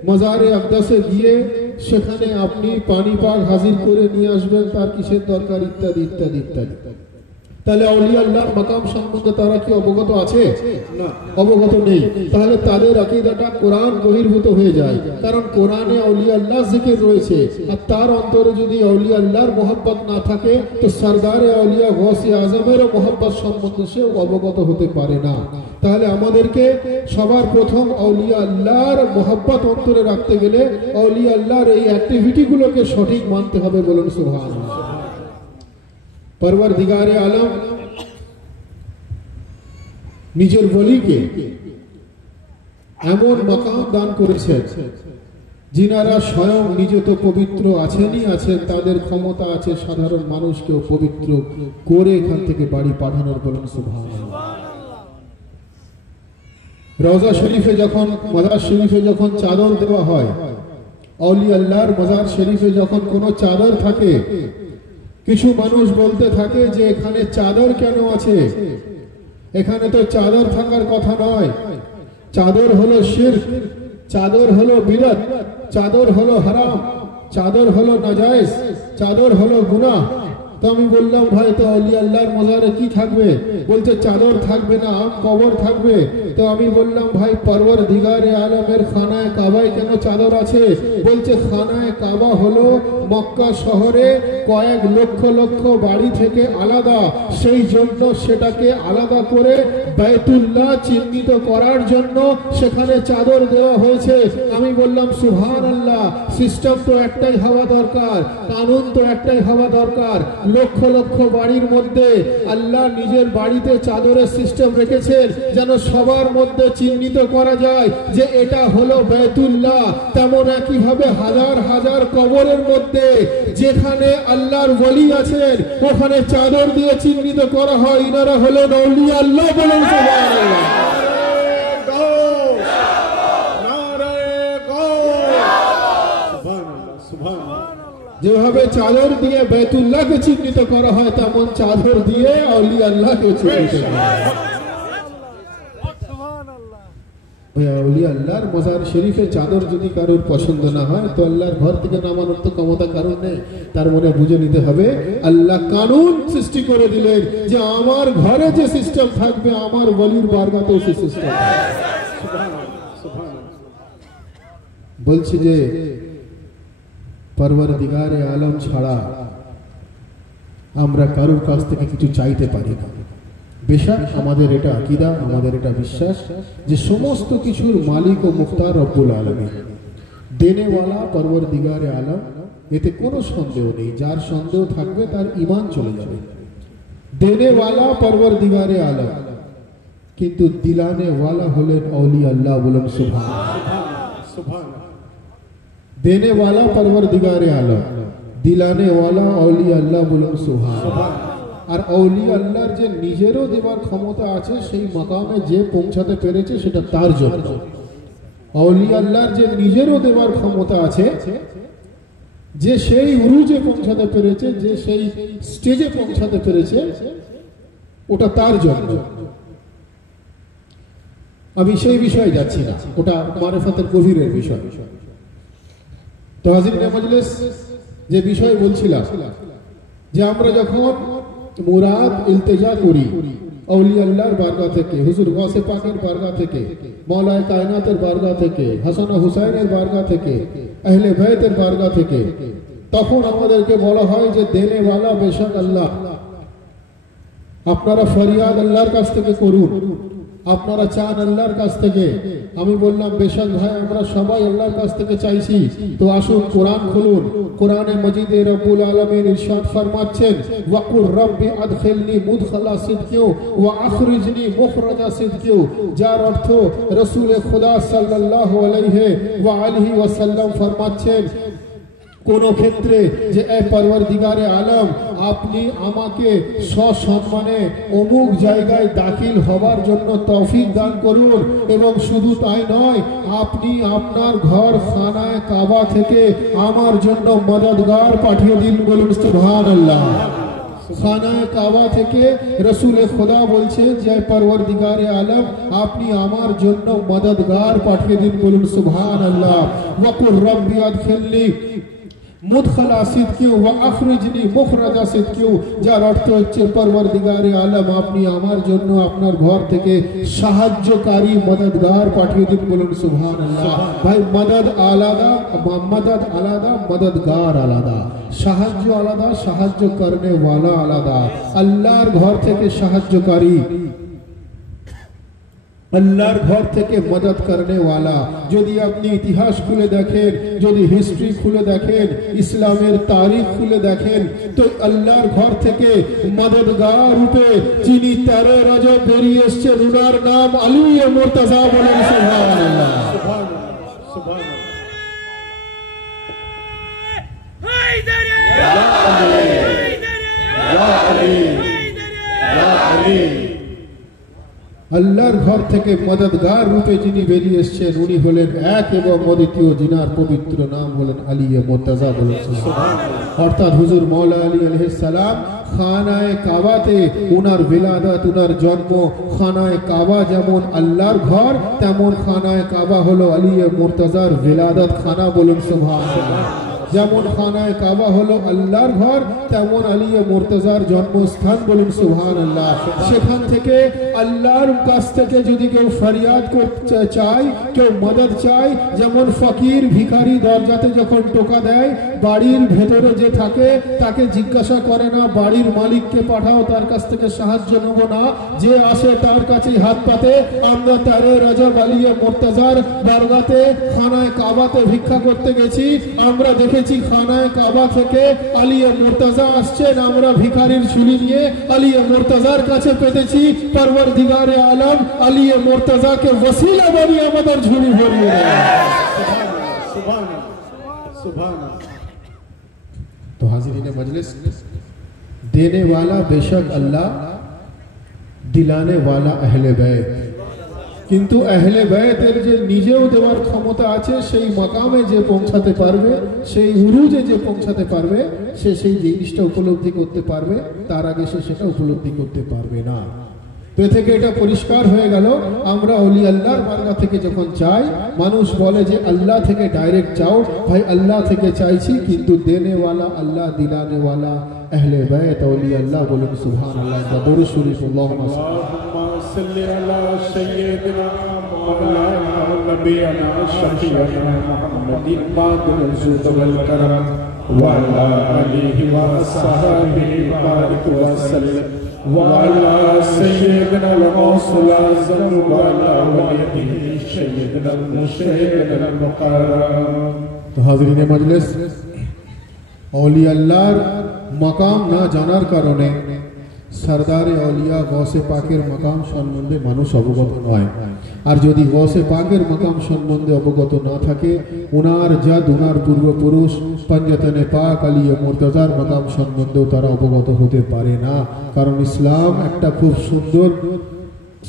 মাজারে আকদাসে গিয়ে সেখানে আপনি পানি পাক হাজির করে নিয়ে আসবেন, তার কিসের দরকার, ইত্যাদি ইত্যাদি ইত্যাদি। তাহলে আউলিয়া আল্লাহর মাকাম সম্বন্ধে তারা কি অবগত আছে? না, অবগত নেই। তাহলে তাদের আকীদাটা কোরআন বহির্ভূত হয়ে যায়, কারণ কোরআনে আউলিয়া আল্লাহ জিকির রয়েছে, আর তার অন্তরে যদি আউলিয়া আল্লাহর মোহাব্বত না থাকে তো সরদারে আউলিয়া গৌসে আজমেরও মোহাব্বত সম্বন্ধে সে অবগত হতে পারে না। তাহলে আমাদেরকে সবার প্রথম আউলিয়া আল্লাহর মোহাব্বত অন্তরে রাখতে গেলে আউলিয়া আল্লাহর এই অ্যাক্টিভিটিগুলোকে সঠিক মানতে হবে। বলুন সুবহানাল্লাহ। परवरदिगारे आलम নিজের ওলিকে এমন মাকাম দান করেছেন যিনারা স্বয়ং নিজে তো পবিত্র আছেনই আছেন, তাদের ক্ষমতা আছে সাধারণ মানুষকেও পবিত্র করে এখান থেকে বাড়ি পাঠানোর। বলুন সুবহানাল্লাহ। রওজা শরীফে যখন, মাজার শরীফে যখন চাদর দেওয়া হয়, আউলিয়া আল্লাহর মাজার শরীফে যখন কোনো চাদর থাকে, কিছু মানুষ বলতে থাকে যে এখানে চাদর কেন আছে, এখানে তো চাদর থাকার কথা নয়, চাদর হলো শিরক, চাদর হলো বিদআত, চাদর হলো হারাম, চাদর হলো নাজায়েজ, চাদর হলো গুনাহ। তো আমি বললাম ভাই তো আউলিয়া আল্লাহর মাজারে কি থাকবে? বলছে চাদর থাকবে না, কবর থাকবে। তো আমি বললাম ভাই পরওয়ারদিগারে আলমের খানায়ে কাবায় কেন চাদর আছে? বলছে খানায়ে কাবা হলো মক্কা শহরে কয়েক লক্ষ লক্ষ বাড়ি থেকে আলাদা, সেই জন্য সেটাকে আলাদা করে বাইতুল্লাহ চিহ্নিত করার জন্য সেখানে চাদর দেওয়া হয়েছে। আমি বললাম সুবহানাল্লাহ, সিস্টেম তো একটাই হওয়া দরকার, কানুন তো একটাই হওয়া দরকার। লক্ষ লক্ষ বাড়ির মধ্যে আল্লাহ নিজের বাড়িতে চাদরের সিস্টেম রেখেছেন যেন সবার মধ্যে চিহ্নিত করা যায় যে এটা হলো বাইতুল্লাহ। তেমন একইভাবে হাজার হাজার কবরের মধ্যে যেখানে আল্লাহর ওলি আছেন ওখানে চাদর দিয়ে চিহ্নিত করা হয়, ইনারা হলেন আউলিয়া আল্লাহ। বলেন সুবহানাল্লাহ। যেভাবে চাদর দিয়ে বাইতুল্লাহকে চিহ্নিত করা হয় তেমন চাদর দিয়ে আউলিয়া আল্লাহকে চিহ্নিত করা হয়। আউলিয়া আল্লাহর মাজার শরীফে চাদর যদি কারোর পছন্দ না হয় তো আল্লাহর ঘর থেকে নামানোর তো ক্ষমতা কারণ নেই। তার মনে বুঝে নিতে হবে আল্লাহ কানুন সৃষ্টি করে দিলেন যে আমার ঘরে যে সিস্টেম থাকবে আমার ওলির বারগাতেও সেই সিস্টেম বলছি যে পরওয়ারদিগারে আলম ছাড়া আমরা কারোর কাছ থেকে কিছু চাইতে পারি না। বেশক আমাদের এটা আকীদা, আমাদের এটা বিশ্বাস যে সমস্ত কিছুর মালিক ও মুখতার রব্বুল আলামিন, দেনেওয়ালা পরওয়ারদিগারে আলম, এতে কোনো সন্দেহ নেই। যার সন্দেহ থাকবে তার ঈমান চলে যাবে। দেনেওয়ালা পরওয়ারদিগারে আলম, কিন্তু দিলানেওয়ালা হলেন আউলিয়া আল্লাহ। বলুন সুবহান। দেনেওয়ালা পরওয়ারদিগারে আলম, দিলানেওয়ালা আউলিয়া আল্লাহ। বলুন সুবহান। আর আউলিয়া আল্লাহর যে নিজেরও দেওয়ার ক্ষমতা আছে, সেই মাকামে যে পৌঁছাতে পেরেছে সেটা তার জন্য। আউলিয়া আল্লাহর যে নিজেরও দেওয়ার ক্ষমতা আছে, যে সেই উরুজে পৌঁছাতে পেরেছে, যে সেই স্টেজে পৌঁছাতে পেরেছে, ওটা তার জন্য। আমি সেই বিষয়ে যাচ্ছি না, ওটা মারিফাতের গভীরের বিষয়। তো হাজিরিনে মজলিস, যে বিষয় বলছিলাম যে আমরা যখন মুরাদ ইলতেজা করি আউলিয়া আল্লাহর বারগাহ থেকে, হুজুর গাউসে পাকের বারগাহ থেকে, মাওলায়ে কায়নাতের বারগাহ থেকে, হাসান ও হুসাইনের বারগাহ থেকে, আহলে বাইতের বারগাহ থেকে, তখন আমাদেরকে বলা হয় যে দেনেওয়ালা বেশক আল্লাহ। আপনারা ফরিয়াদ আল্লাহর কাছ থেকে করুন, আপনারা চান আল্লাহর কাছ থেকে। আমি বললাম বেশক ভাই, আমরা সবাই আল্লাহর কাছ থেকে চাইছি। তো আসুন কোরআন খুলুন। কোরআনে মজিদে রব্বুল আলামিন ইরশাদ ফরমাচ্ছেন, ওয়াকুর রব্বি আদখিলনি মুদখালা সিদকিও ওয়া আখরিজনি মুখরাজা সিদকিও, যার অর্থ রাসূল খুদা সাল্লাল্লাহু আলাইহি ওয়া আলিহি ওয়াসাল্লাম ফরমাচ্ছেন কোন ক্ষেত্রে যে এ পরওয়ারদিগারে আলম, আপনি আমাকে সসম্মানে অমুক জায়গায় দাখিল হবার জন্য তৌফিক দান করুন। এবং শুধু তাই নয়, আপনি আপনার ঘর খানায় কাবা থেকে আমার জন্য মদদগার পাঠিয়ে দিন। বলুন সুবহানাল্লাহ। খানায় কাবা থেকে রাসূল খুদা বলছেন যে পরওয়ারদিগারে আলম, আপনি আমার জন্য মদদগার পাঠিয়ে দিন। বলুন সুবহানাল্লাহ। ওয়াকুর রব্বি আদখিলনি মুদখালা সিদকিও ওয়া আখরিজনি মুখরাজা সিদকিও, যার অর্থ হচ্ছে পরওয়ারদিগারে আলম, আপনি আমার জন্য আপনার ঘর থেকে সাহায্যকারী মদদগার পাঠিয়ে দিন। বলুন সুবহানাল্লাহ। ভাই, মদদ আলাদা, মদদগার আলাদা। সাহায্য আলাদা, সাহায্য করনে ওয়ালা আলাদা। আল্লাহর ঘর থেকে সাহায্যকারী, আল্লাহর ঘর থেকে মদদ করনে ওয়ালা। যদি আপনি ইতিহাস খুলে দেখেন, যদি হিস্ট্রি খুলে দেখেন, ইসলামের তারিখ খুলে দেখেন, তো আল্লাহর ঘর থেকে মদদগার রূপে যিনি 13 রজব বেরিয়ে এসেছেন, ওনার নাম আলী মুর্তজা। বলেন সুবহানাল্লাহ। আল্লাহর ঘর থেকে মদদগার রূপে যিনি বেরিয়ে এসেছেন, উনি হলেন এক এবং অদ্বিতীয়, জিনার পবিত্র নাম হলেন আলী মুর্তজা। বলেন সুবহানাল্লাহ। অর্থাৎ হুজুর মাওলা আলী আলাইহিস সালাম খানায়ে কাবাতে উনার বিলাদত, উনার জন্ম। খানায়ে কাবা যেমন আল্লাহর ঘর, তেমন খানায়ে কাবা হলো আলী মুর্তজার বিলাদত খানা। বলুন সুবহানাল্লাহ। যেমন খানায়ে কাবা হলো আল্লাহর ঘর, তেমন আলী মুর্তজার জন্মস্থান। বলুন সুবহানাল্লাহ। সেখান থেকে আল্লাহর কাছ থেকে যদি কেউ ফরিয়াদ করতে চায়, কেউ মদদ চায়, যেমন ফকির ভিখারি দরজাতে যখন টোকা দেয়, বাড়ির ভেতরে যে থাকে তাকে জিজ্ঞাসা করে না বাড়ির মালিককে পাঠাও, তার কাছ থেকে সাহায্য নেব না, যে আসে তার কাছেই হাত পাতে। আমরা 13 রজব আলী মুর্তজার বারগাতে খানায়ে কাবাতে ভিক্ষা করতে গেছি, আমরা দেখেছি খানায়ে কাবা থেকে আলী মুর্তজা আসছেন, আমরা ভিখারির ঝুলি নিয়ে আলী মুর্তজার কাছে পেতেছি। পরওয়ারদিগারে আলম আলী মুর্তজাকে ওসিলা বানিয়ে আমাদের ঝুলি ভরিয়ে দেয়। সুবহানাল্লাহ, সুবহানাল্লাহ। तो हाजिरीन मजलिस, देने वाला बेशक अल्लाह, दिलाने वाला अहले बैत। কিন্তু আহলে বায়তের যে নিজেও দেওয়ার ক্ষমতা আছে, সেই মাকামে যে পৌঁছাতে পারবে, সেই উরুজে যে পৌঁছাতে পারবে, সে সেই জিনিসটা উপলব্ধি করতে পারবে, তার আগে সে সেটা উপলব্ধি করতে পারবে না। তো এ থেকে এটা পরিষ্কার হয়ে গেল, আমরা ওলি আল্লাহর বারগা থেকে যখন চাই, মানুষ বলে যে আল্লাহ থেকে ডাইরেক্ট চাও। ভাই আল্লাহ থেকে চাইছি, কিন্তু দেনেওয়ালা আল্লাহ, দিলানেওয়ালা আহলে বায়ত ওলি আল্লাহ। বলুন সুবহানাল্লাহ। দরুদ শরীফ আল্লাহুম্মা সাল্লি আলা সাইয়্যিদিনা মাওলানা নবিয়ানা শাফিঈনা মুহাম্মাদিন বাদিল জুদ ওয়াল কারাম ওয়া আলা আলিহি ওয়া আসহাবিহি বারিক ওয়া সাল্লাম وعلى سيدنا الغوث الأعظم وعلى وليه سيدنا المشهد المقرم। तो हाज़रीन मजलिस, औलिया अल्लाहर मकाम ना जानार कारणे सरदारे औलिया गौसे पाकेर मकाम सम्बन्धे मानुष अवगत नय। আর যদি গৌসে পাকের মাকাম সম্বন্ধে অবগত না থাকে, ওনার জাদ, ওনার পূর্বপুরুষ পঞ্জতনে পাক আলিয়ে মুর্তজার মাকাম সম্বন্ধেও তারা অবগত হতে পারে না। কারণ ইসলাম একটা খুব সুন্দর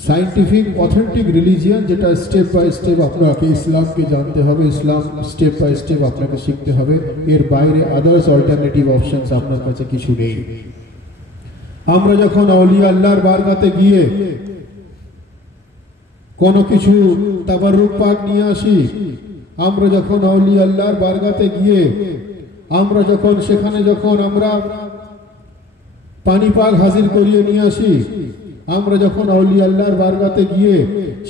সায়েন্টিফিক অথেন্টিক রিলিজিয়ান, যেটা স্টেপ বাই স্টেপ আপনাকে ইসলামকে জানতে হবে, ইসলাম স্টেপ বাই স্টেপ আপনাকে শিখতে হবে। এর বাইরে আদার্স অল্টারনেটিভ অপশনস আপনার কাছে কিছু নেই। আমরা যখন আউলিয়া আল্লাহর বারগাতে গিয়ে কোনো কিছু তাবাররুক পাক নিয়ে আসি, আমরা যখন আউলিয়া আল্লাহর বারগাতে গিয়ে আমরা যখন সেখানে যখন আমরা পানি পাক হাজির করিয়ে নিয়ে আসি, আমরা যখন আউলিয়া আল্লাহর বারগাতে গিয়ে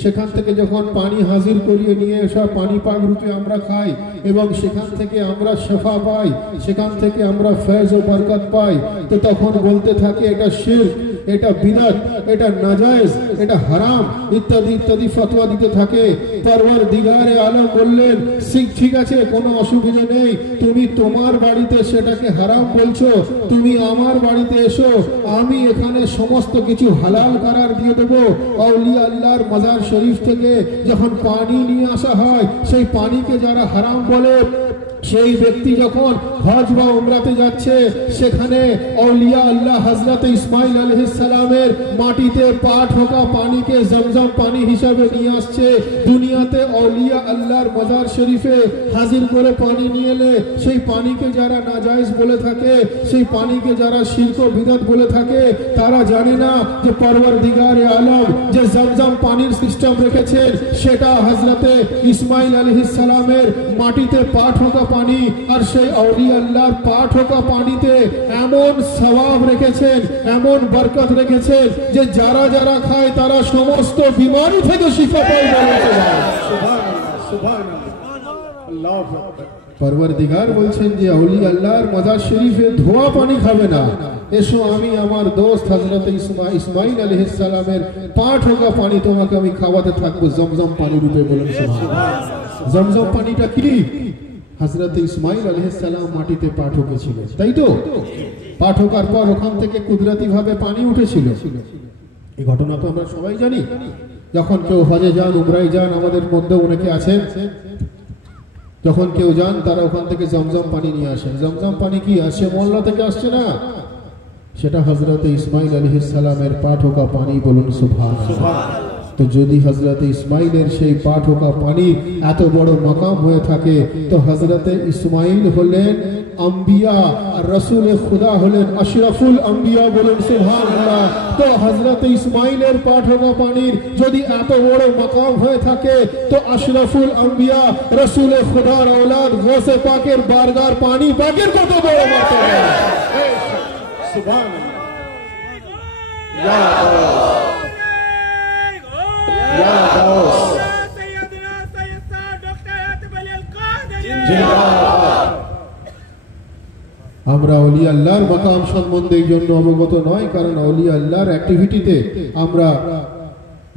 সেখান থেকে যখন পানি হাজির করিয়ে নিয়ে আসা পানি পাক রূপে আমরা খাই এবং সেখান থেকে আমরা শেফা পাই, সেখান থেকে আমরা ফয়েজ ও বরকত পাই, তো তখন বলতে থাকে এটা শিরক, এটা বিদআত, এটা নাজায়েজ, এটা হারাম ইত্যাদি ইত্যাদি ফতোয়া দিতে থাকে। পরওয়ারদিগারে আলম বললেন, ঠিক আছে, কোনো অসুবিধা নেই, তুমি তোমার বাড়িতে সেটাকে হারাম বলছো, তুমি আমার বাড়িতে এসো, আমি এখানে সমস্ত কিছু হালাল করার দিয়ে দেবো। আউলিয়া আল্লাহর মাজার শরীফ থেকে যখন পানি নিয়ে আসা হয়, সেই পানিকে যারা হারাম বলে, সেই ব্যক্তি যখন হজ বা উমরাতে যাচ্ছে, সেখানে আউলিয়া আল্লাহ হযরত ইসমাঈল আলাইহিস সালামের মাটিতে পা ঠোকা পানিকে জমজম পানি হিসাবে নিয়ে আসছে। দুনিয়াতে আউলিয়া আল্লাহর মাজার শরীফে হাজির করে পানি নিয়ে এলে সেই পানিকে যারা নাজায়েজ বলে থাকে, সেই পানিকে যারা শিরক ও বিদআত বলে থাকে, তারা জানে না যে পরওয়ারদিগারে আলম যে জমজম পানির সিস্টেম রেখেছেন, সেটা হযরত ইসমাঈল আলাইহিস সালামের মাটিতে পা ঠোকা পানি, আর সেই আউলিয়া আল্লাহর পা ঠোকা পানিতে এমন সওয়াব রেখেছেন, এমন বরকত রেখেছেন যে যারা যারা খায় তারা সমস্ত বিমারি থেকে শিফা পায়। সুবহানাল্লাহ, সুবহানাল্লাহ, আল্লাহু আকবার। পরওয়ারদিগার বলছেন যে আউলিয়া আল্লাহর মাজার শরীফে ধোয়া পানি খাবে না, এসো আমি আমার দোস্ত হযরত ইসমাঈল আলাইহিস সালামের পা ঠোকা পানি তোমাকে আমি খাওয়াতে থাকবো জমজম পানি রূপে। বলেন সুবহানাল্লাহ। জমজম পানিটা কি? হযরত ইসমাঈল আলাইহিস সালাম মাটিতে পা ঠুকেছিল, তাই তো? পা ঠোকার পর ওখান থেকে কুদরতি ভাবে পানি উঠেছিল। এই ঘটনা তো আমরা সবাই জানি। যখন কেউ হজে যান, উমরায় যান, আমাদের মধ্যে অনেকে আছেন, যখন কেউ যান তারা ওখান থেকে জমজম পানি নিয়ে আসেন। জমজম পানি কি আসছে? মোল্লা থেকে আসছে না, সেটা হযরত ইসমাঈল আলাইহিস সালামের পা ঠোকা পানি। বলুন সুবহানাল্লাহ। তো যদি হযরত ইসমাঈলের সেই পা ঠোকা পানি এত বড় মাকাম হয়ে থাকে, তো হযরত ইসমাঈল হলেন আম্বিয়া আর রাসূল খুদা হলেন আশরাফুল আম্বিয়া। বলুন সুবহানাল্লাহ। তো হযরত ইসমাঈলের পা ঠোকা পানির যদি এত বড় মাকাম হয়ে থাকে, তো আশরাফুল আম্বিয়া রাসূল খুদার औलाद গৌসে পাকের বারগার পানি পাকের কত বড় মাকাম। সুবহানাল্লাহ। ইয়া গাউস সৈয়দনা সৈয়দ ডক্টর আতিফ আলী আল কাদেরী জিন্দাবাদ। আমরা আউলিয়া আল্লাহর মাকাম সম্বন্ধে এই জন্য অবগত নয়, কারণ আউলিয়া আল্লাহর অ্যাক্টিভিটিতে আমরা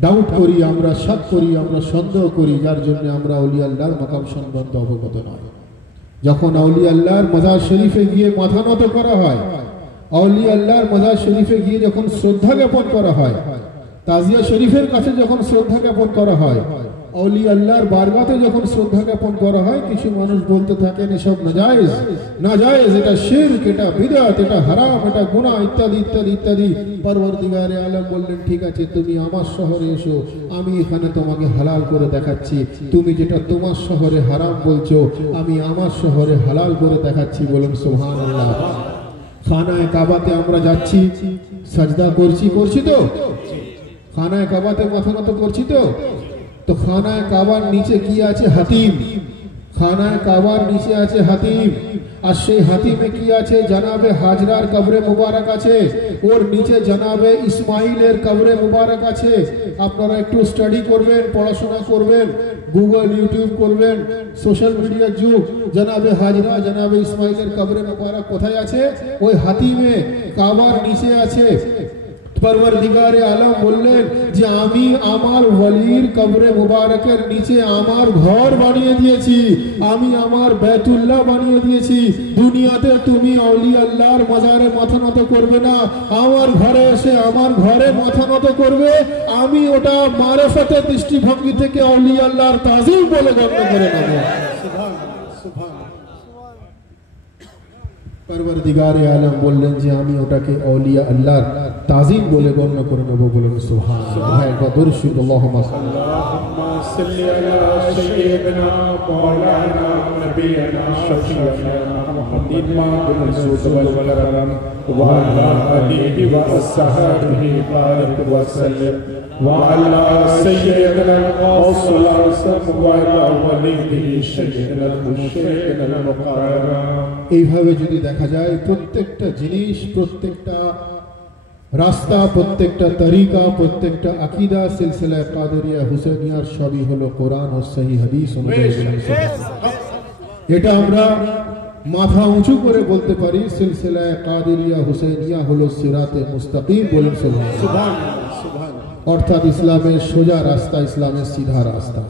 ডাউট করি, আমরা শক করি, আমরা সন্দেহ করি, যার জন্য আমরা আউলিয়া আল্লাহর মাকাম সম্বন্ধে অবগত নয়। যখন আউলিয়া আল্লাহর মাজার শরীফে গিয়ে মাথা নত করা হয়, আউলিয়া আল্লাহর মাজার শরীফে গিয়ে যখন শ্রদ্ধা জ্ঞাপন করা হয়, তাজিয়া শরীফের কাছে যখন শ্রদ্ধা জ্ঞাপন করা হয়, অলি আল্লাহর বারগাতে যখন শ্রদ্ধা জ্ঞাপন করা হয় কিছু মানুষ বলতে থাকেন এসব নাজায়েজ নাজায়েজ, এটা শিরক, এটা বিদআত, এটা হারাম, এটা গুনাহ ইত্যাদি ইত্যাদি ইত্যাদি। পরওয়ারদিগারে আলম বললেন ঠিক আছে তুমি আমার শহরে এসো, আমি এখানে তোমাকে হালাল করে দেখাচ্ছি। তুমি যেটা তোমার শহরে হারাম বলছো আমি আমার শহরে হালাল করে দেখাচ্ছি। বলুন সুবহানাল্লাহ। খানায়ে কাবাতে আমরা যাচ্ছি, সাজদা করছি তো, খানায়ে কাবাতে মাথা নত করছি তো খানায়ে কাবার নিচে কি আছে? হাতিম। খানায়ে কাবার নিচে আছে হাতিম, আর সেই হাতিমে কি আছে? জানাবে হাজরার কবরে মুবারক আছে, ওর নিচে জানাবে ইসমাইলের কবরে মুবারক আছে। আপনারা একটু স্টাডি করবেন, পড়াশোনা করবেন, গুগল ইউটিউব করবেন, সোশ্যাল মিডিয়ার যুগ। জানাবে হাজরা জানাবে ইসমাইলের কবরে মুবারক কোথায় আছে? ওই হাতিমে কাবার নিচে আছে। পরওয়ারদিগারে আলম বললেন যে আমি আমার ওয়ালির কবরে মুবারকের নিচে আমার ঘর বানিয়ে দিয়েছি, আমি আমার বাইতুল্লাহ বানিয়ে দিয়েছি। দুনিয়াতে তুমি আউলি আল্লাহর মাজারে মাথা নত করবে না, আমার ঘরে এসে আমার ঘরে মাথা নত করবে। আমি ওটা মারিফতের দৃষ্টিভঙ্গি থেকে আউলি আল্লাহর তাজিম বলে গণ্য করে নেব। পরওয়ারদিগারে আলম বললেন যে আমি ওটাকে আউলিয়া আল্লাহর তাজিম বলে গণ্য করে নেব। বলেন সুবহানাল্লাহ। একবার দরুদ শরীফ আল্লাহুম্মা সাল্লি আলা সাইয়্যিদিনা মাওলানা নবিয়িনা শাফিঈনা মুহাম্মাদিন মা'আল জুদ ওয়াল কারাম ওয়া আলা আলিহি ওয়া আসহাবিহি বারিক ওয়া সাল্লিম ওয়া আলা সাইয়্যিদিনা রাসূলিল্লাহ ওয়া আলা ওয়ালিহি সাইয়্যিদিনা মুশরিকিনা মুকাররাম। এইভাবে যদি দেখা যায় প্রত্যেকটা জিনিস, প্রত্যেকটা রাস্তা, প্রত্যেকটা তরিকা, প্রত্যেকটা আকীদা সিলসিলা কাদেরিয়া হুসাইনিয়ার সবই হলো কোরআন ও সহি হাদিস অনুযায়ী। এটা আমরা মাথা উঁচু করে বলতে পারি সিলসিলা কাদেরিয়া হুসাইনিয়া হলো সিরাতে মুস্তাকিম। বলেন সুবহানাল্লাহ। অর্থাৎ ইসলামের সোজা রাস্তা, ইসলামের সিধা রাস্তা।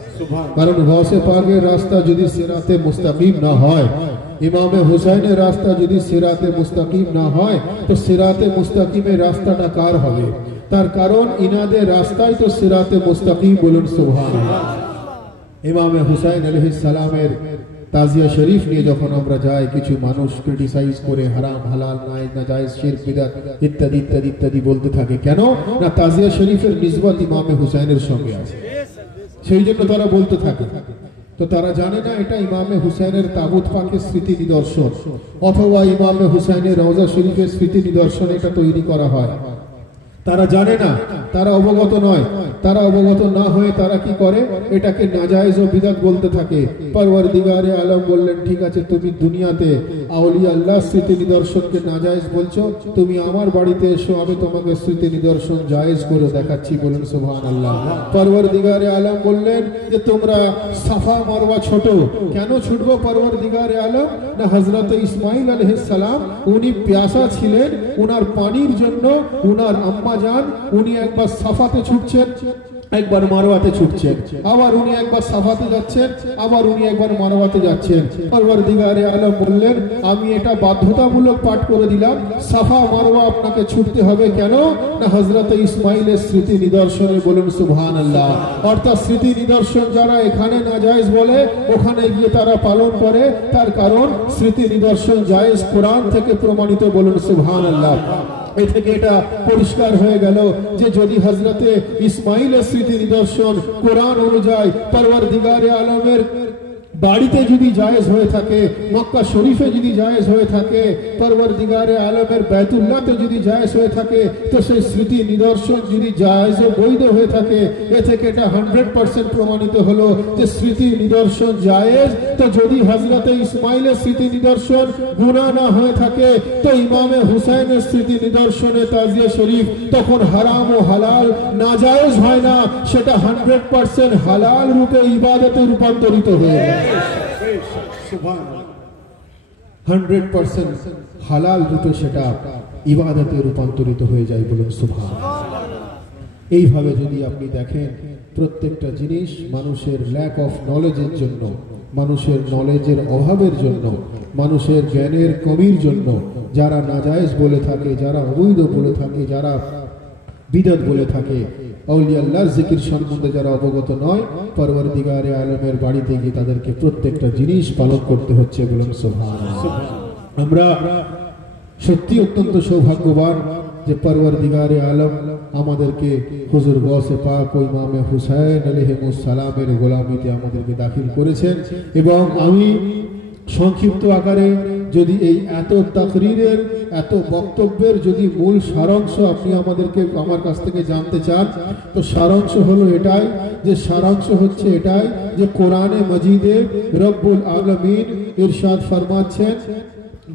কারণ গৌসে পাকের রাস্তা যদি সিরাতে মুস্তাকিম না হয়, ইমামে হুসাইনের রাস্তা যদি সিরাতে মুস্তাকিম না হয়, তো সিরাতে মুস্তাকিমের রাস্তাটা কার হবে? তার কারণ ইনাদের রাস্তাই তো সিরাতে মুস্তাকিম। বলুন সুবহানাল্লাহ। ইমামে হুসাইন আলাইহিস সালামের তাজিয়া শরীফ নিয়ে যখন আমরা যাই, কিছু মানুষ ক্রিটিসাইজ করে হারাম হালাল নাজায়েজ শিরক বিদআত ইত্যাদি ইত্যাদি ইত্যাদি বলতে থাকে। কেন না তাজিয়া শরীফের নিসবত ইমামে হুসাইনের সঙ্গে আছে, সেই জন্য তারা বলতে থাকে। তো তারা জানে না এটা ইমামে হুসাইনের তাবুত পাকের স্মৃতি নিদর্শন, অথবা ইমামে হুসাইনের রওজা শরীফের স্মৃতি নিদর্শন এটা তৈরি করা হয়। তারা জানে না, তারা অবগত নয়। তারা অবগত না হয়ে তারা কি করে? এটাকে নাজায়েজ ও বিদআত বলতে থাকে। পরওয়ারদিগারে আলম বললেন ঠিক আছে তুমি দুনিয়াতে আউলিয়া আল্লাহ স্মৃতি নিদর্শনকে নাজায়েজ বলছো, তুমি আমার বাড়িতে এসো, আমি তোমাকে স্মৃতি নিদর্শন জায়েজ করে দেখাচ্ছি। বলুন সুবহানাল্লাহ। পরওয়ারদিগারে আলম বললেন যে তোমরা সাফা মারওয়া ছোট কেন ছুটবো? পরওয়ারদিগারে আলম না হযরত ইসমাইল আলাইহিস সালাম উনি প্যাসা ছিলেন, উনার পানির জন্য উনার আম্মা জান উনি একবার সাফাতে ছুটছেন, একবার মারওয়াতে ছুটছেন, আবার উনি একবার সাফাতে যাচ্ছেন, আবার উনি একবার মারওয়াতে যাচ্ছেন। পরওয়ারদিগারে আলম বললেন আমি এটা বাধ্যতামূলক পাঠ করে দিলাম, সাফা মারওয়া আপনাকে ছুটতে হবে। কেন না হযরত ইসমাইলের স্মৃতি নিদর্শনে। বলুন সুবহানাল্লাহ। অর্থাৎ স্মৃতি নিদর্শন যারা এখানে নাজায়েজ বলে, ওখানে গিয়ে তারা পালন করে। তার কারণ স্মৃতি নিদর্শন জায়েজ কোরআন থেকে প্রমাণিত। বলুন সুবহানাল্লাহ। এই থেকে এটা পরিষ্কার হয়ে গেল যে যদি হযরতে ইসমাইলের স্মৃতি নিদর্শন কোরআন অনুযায়ী পরওয়ারদিগারে আলমের বাড়িতে যদি জায়েজ হয়ে থাকে, মক্কা শরীফে যদি জায়েজ হয়ে থাকে, পরওয়ারদিগারে আলমের বাইতুল্লাহতে যদি জায়েজ হয়ে থাকে, তো সেই স্মৃতি নিদর্শন যদি জায়েজ ও বৈধ হয়ে থাকে, এ থেকে এটা 100% প্রমাণিত হলো যে স্মৃতি নিদর্শন জায়েজ। তো যদি হযরতে ইসমাইলের স্মৃতি নিদর্শন গুনাহ না হয়ে থাকে, তো ইমামে হুসাইনের স্মৃতি নিদর্শনে তাজিয়া শরীফ তখন হারাম ও হালাল নাজায়েজ হয় না, সেটা 100% হালাল রূপে ইবাদতে রূপান্তরিত হয়ে যায়। 100% হালাল রূপে সেটা ইবাদতে রূপান্তরিত হয়ে যায়। বলুন সুবহানাল্লাহ। এইভাবে যদি আপনি দেখেন প্রত্যেকটা জিনিস মানুষের ল্যাক অফ নলেজের জন্য, মানুষের নলেজের অভাবের জন্য, মানুষের জ্ঞানের কমির জন্য যারা নাজায়েজ বলে থাকে, যারা অবৈধ বলে থাকে, যারা বিদআত বলে থাকে, আউলিয়া আল্লাহর জিকির সম্বন্ধে যারা অবগত নয়, পরওয়ারদিগারে আলমের বাড়িতে গিয়ে তাদেরকে প্রত্যেকটা জিনিস পালন করতে হচ্ছে। বলুন সুবহানাল্লাহ। আমরা সত্যি অত্যন্ত সৌভাগ্যবান যে পরওয়ারদিগারে আলম আমাদেরকে হুজুর গৌসে পাক ও ইমামে হুসাইন আলাইহিস সালামের গোলামিতে আমাদেরকে দাখিল করেছেন। এবং আমি সংক্ষিপ্ত আকারে যদি এই এত তাকরীরের, এত বক্তব্যের যদি মূল সারাংশ আপনি আমার কাছ থেকে জানতে চান, তো সারাংশ হলো এটাই, যে সারাংশ হচ্ছে এটাই যে কোরআনে মজিদে রব্বুল আলামিন ইরশাদ ফরমাচ্ছেন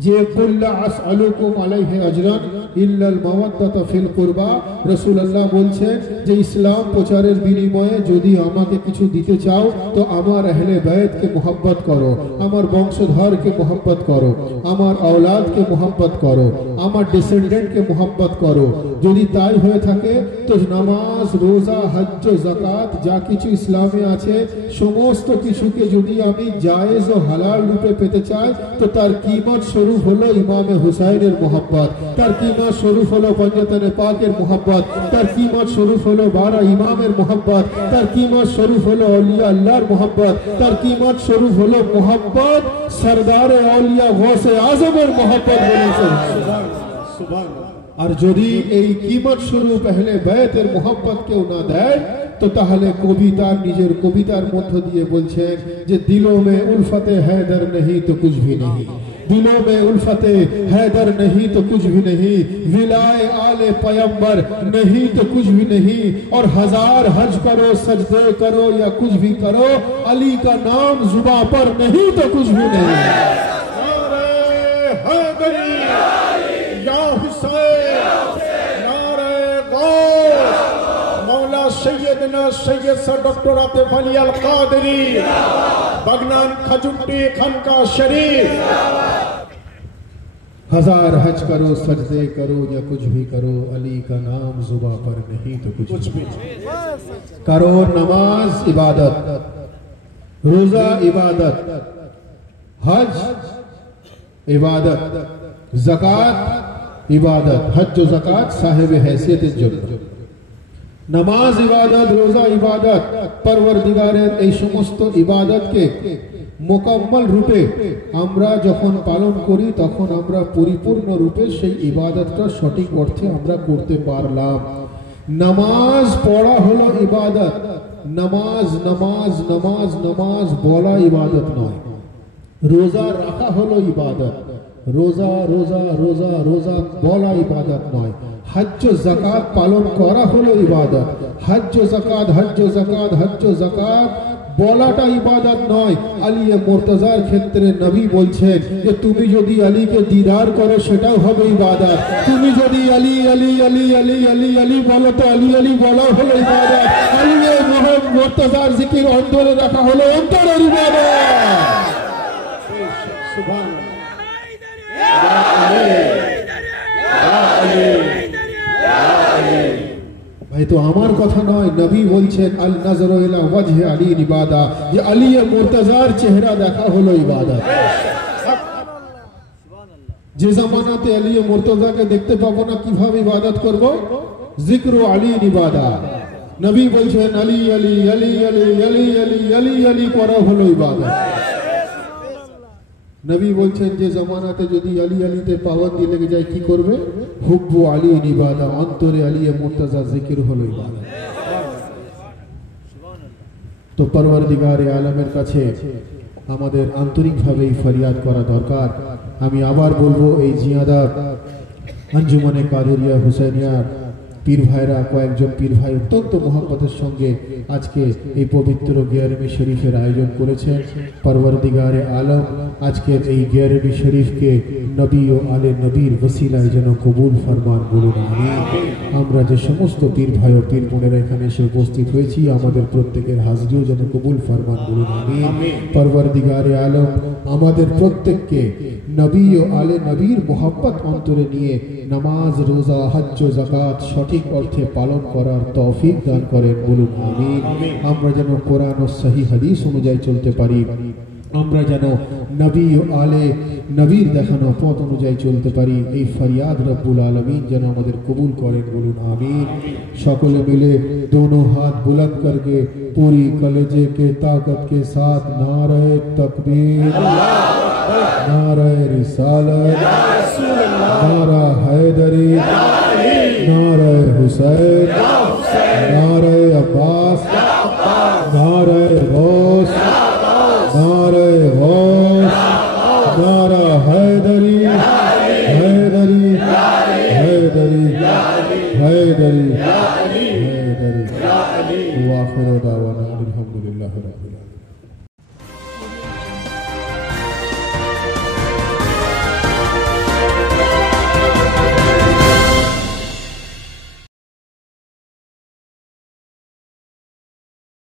যে কুল্লা আসআলুকুম আলাইহি আজরান ইল্লাল মাওয়াদ্দাতা ফিল কুরবা। রাসূলুল্লাহ বলছেন যে ইসলাম প্রচারের বিনিময়ে যদি আমাকে কিছু দিতে চাও তো আমার আহলে বাইতকে মোহাব্বত করো, আমার বংশধরকে মোহাব্বত করো, আমার আওলাদকে মোহাব্বত করো, আমার ডিসেন্ডেন্টকে মোহাব্বত করো। যদি তাই হয়ে থাকে তো নামাজ, রোজা, হজ্জ, যাকাত যা কিছু ইসলামে আছে সমস্ত কিছুকে যদি আমি জায়েজ ও হালাল রূপে পেতে চাই তো তার কিমত স্বরূপ হলো ইমামে হুসাইনের মোহাব্বত, তার কিমত স্বরূপ হলো পঞ্জতনে পাকের মোহাব্বত, তার কিমত স্বরূপ হলো 12 ইমামের মোহাব্বত, তার কিমত স্বরূপ হলো আউলিয়া আল্লাহর মোহাব্বত, তার কিমত স্বরূপ হলো মোহাব্বত সরদারে আউলিয়া গৌসে আজমের মোহাব্বত। আর যদি এই কিমত স্বরূপ আহলে বাইতের মোহাব্বত কেউ না দেয় তো তাহলে কবিতার নিজের কবিতার মধ্য দিয়ে বলছেন যে দিलों में उल्फते हैदर नहीं तो कुछ भी नहीं, दिलों में उल्फते हैदर नहीं तो कुछ भी नहीं, विलाए आले पैगंबर नहीं तो कुछ भी नहीं, और 1000 हज करो, सजदे करो या कुछ भी करो, अली का नाम जुबां पर नहीं तो कुछ भी नहीं। नारे हैदरी या हुसैन, नारे गौस, मौला सैयदना सैयद सर डॉक्टर आतिफ अली अल कादरी, बगनान खजुट्टी खानका शरीफ। 1000 हज करो, सजदे करो या कुछ भी करो, अली का नाम जुबां पर नहीं तो कुछ भी करो। नमाज इबादत, रोजा इबादत, हज इबादत, ज़कात इबादत। हज ও যাকাত সাহেব हैसियतेর জন্য, নামাজ ইবাদত, রোজা ইবাদত। পরওয়ারদিগারের এই সমস্ত ইবাদতকে মোকাম্মল রূপে আমরা যখন পালন করি তখন আমরা পরিপূর্ণ রূপে সেই ইবাদতটা সঠিক অর্থে আমরা করতে পারলাম। নামাজ পড়া হলো ইবাদত, নামাজ নামাজ নামাজ নামাজ বলা ইবাদত নয়। রোজা রাখা হলো ইবাদত, রোজা রোজা রোজা রোজা বলা ইবাদত নয়। হজ্জ যাকাত পালন করা হলো ইবাদত, হজ্জ যাকাত হজ্জ যাকাত হজ্জ যাকাত বলাটা ইবাদত নয়। আলী মুর্তজার ক্ষেত্রে নবী বলছেন যে তুমি যদি আলীকে দিদার করো সেটাও হবে ইবাদত, তুমি যদি আলী আলী আলী আলী আলী আলী বলো তো আলী আলী বলা হলো ইবাদত। আলী মুর্তজার জিকির অন্তরে রাখা হলো অন্তরের ইবাদত। সুবহানাল্লাহ। ভাই তো আমার কথা নয়, নবী বলছেন আল নজরু ইলা ওয়াজহি আলী ইবাদা, যে আলী মুর্তজার চেহারা দেখা হলো ইবাদত। যে জামানাতে আলী মুর্তজাকে দেখতে পাবো না কিভাবে ইবাদত করব? জিক্র আলী ইবাদা। নবী বলছেন আলী আলী আলী আলী আলী আলী আলী আলী করা হলো ইবাদত। নবী বলছেন যে জামানাতে যদি আলী আলীতে পাবন্দি লেগে যায় কি করবে? হুব্বু আলী ইবাদা, অন্তরে আলী মুর্তজা জিকির হলো ইবাদত। তো পরওয়ারদিগারে আলমের কাছে আমাদের আন্তরিকভাবে ফরিয়াদ করা দরকার। আমি আবার বলবো এই জিয়াদাত আঞ্জুমানে কাদেরিয়া হুসাইনিয়ার পীর ভাইরা, কয়েকজন পীর ভাই অত্যন্ত মোহাম্মতের সঙ্গে আজকে এই পবিত্র গিয়ারবি শরীফের আয়োজন করেছেন। পরওয়ারদিগারে আলম আজকের এই গিয়ারবি শরীফকে নবী ও আলে নবীর ওসিলায় যেন কবুল ফরমান, বলুন আমিন। আমরা যে সমস্ত পীর ভাই ও পীর বোনেরা এখানে এসে উপস্থিত হয়েছি আমাদের প্রত্যেকের হাজরিও যেন কবুল ফরমান, বলুন আমিন। পরওয়ারদিগারে আলম আমাদের প্রত্যেককে নবী ও আলে নবীর মোহাব্বত অন্তরে নিয়ে নামাজ, রোজা, হজ্জ, যাকাত সঠিক অর্থে পালন করার তৌফিক দান করেন, বলুন আমিন। আমরা যেন কোরআন ও সহিহ হাদিস অনুযায়ী চলতে পারি, আমরা যেন নবী ও আলে নবীর দেখানো পথ অনুযায়ী চলতে পারি, এই ফরিয়াদ রব্বুল আলমিন যেন আমাদের কবুল করেন, বলুন আমিন। সকলে মিলে दोनों हाथ बुलंद करके पूरी कलेजे के ताकत के साथ नारे तकबीर, नारे रिसालत, नारा हैदरी, नारे हुसैन, नारे अब्बास, नारे गौस, नारे गौस, नारा हैदरी, हैदरी, हैदरी, हैदरी, हैदरी। वाखिर दावाना अल्हम्दुलिल्लाहि रब्बिल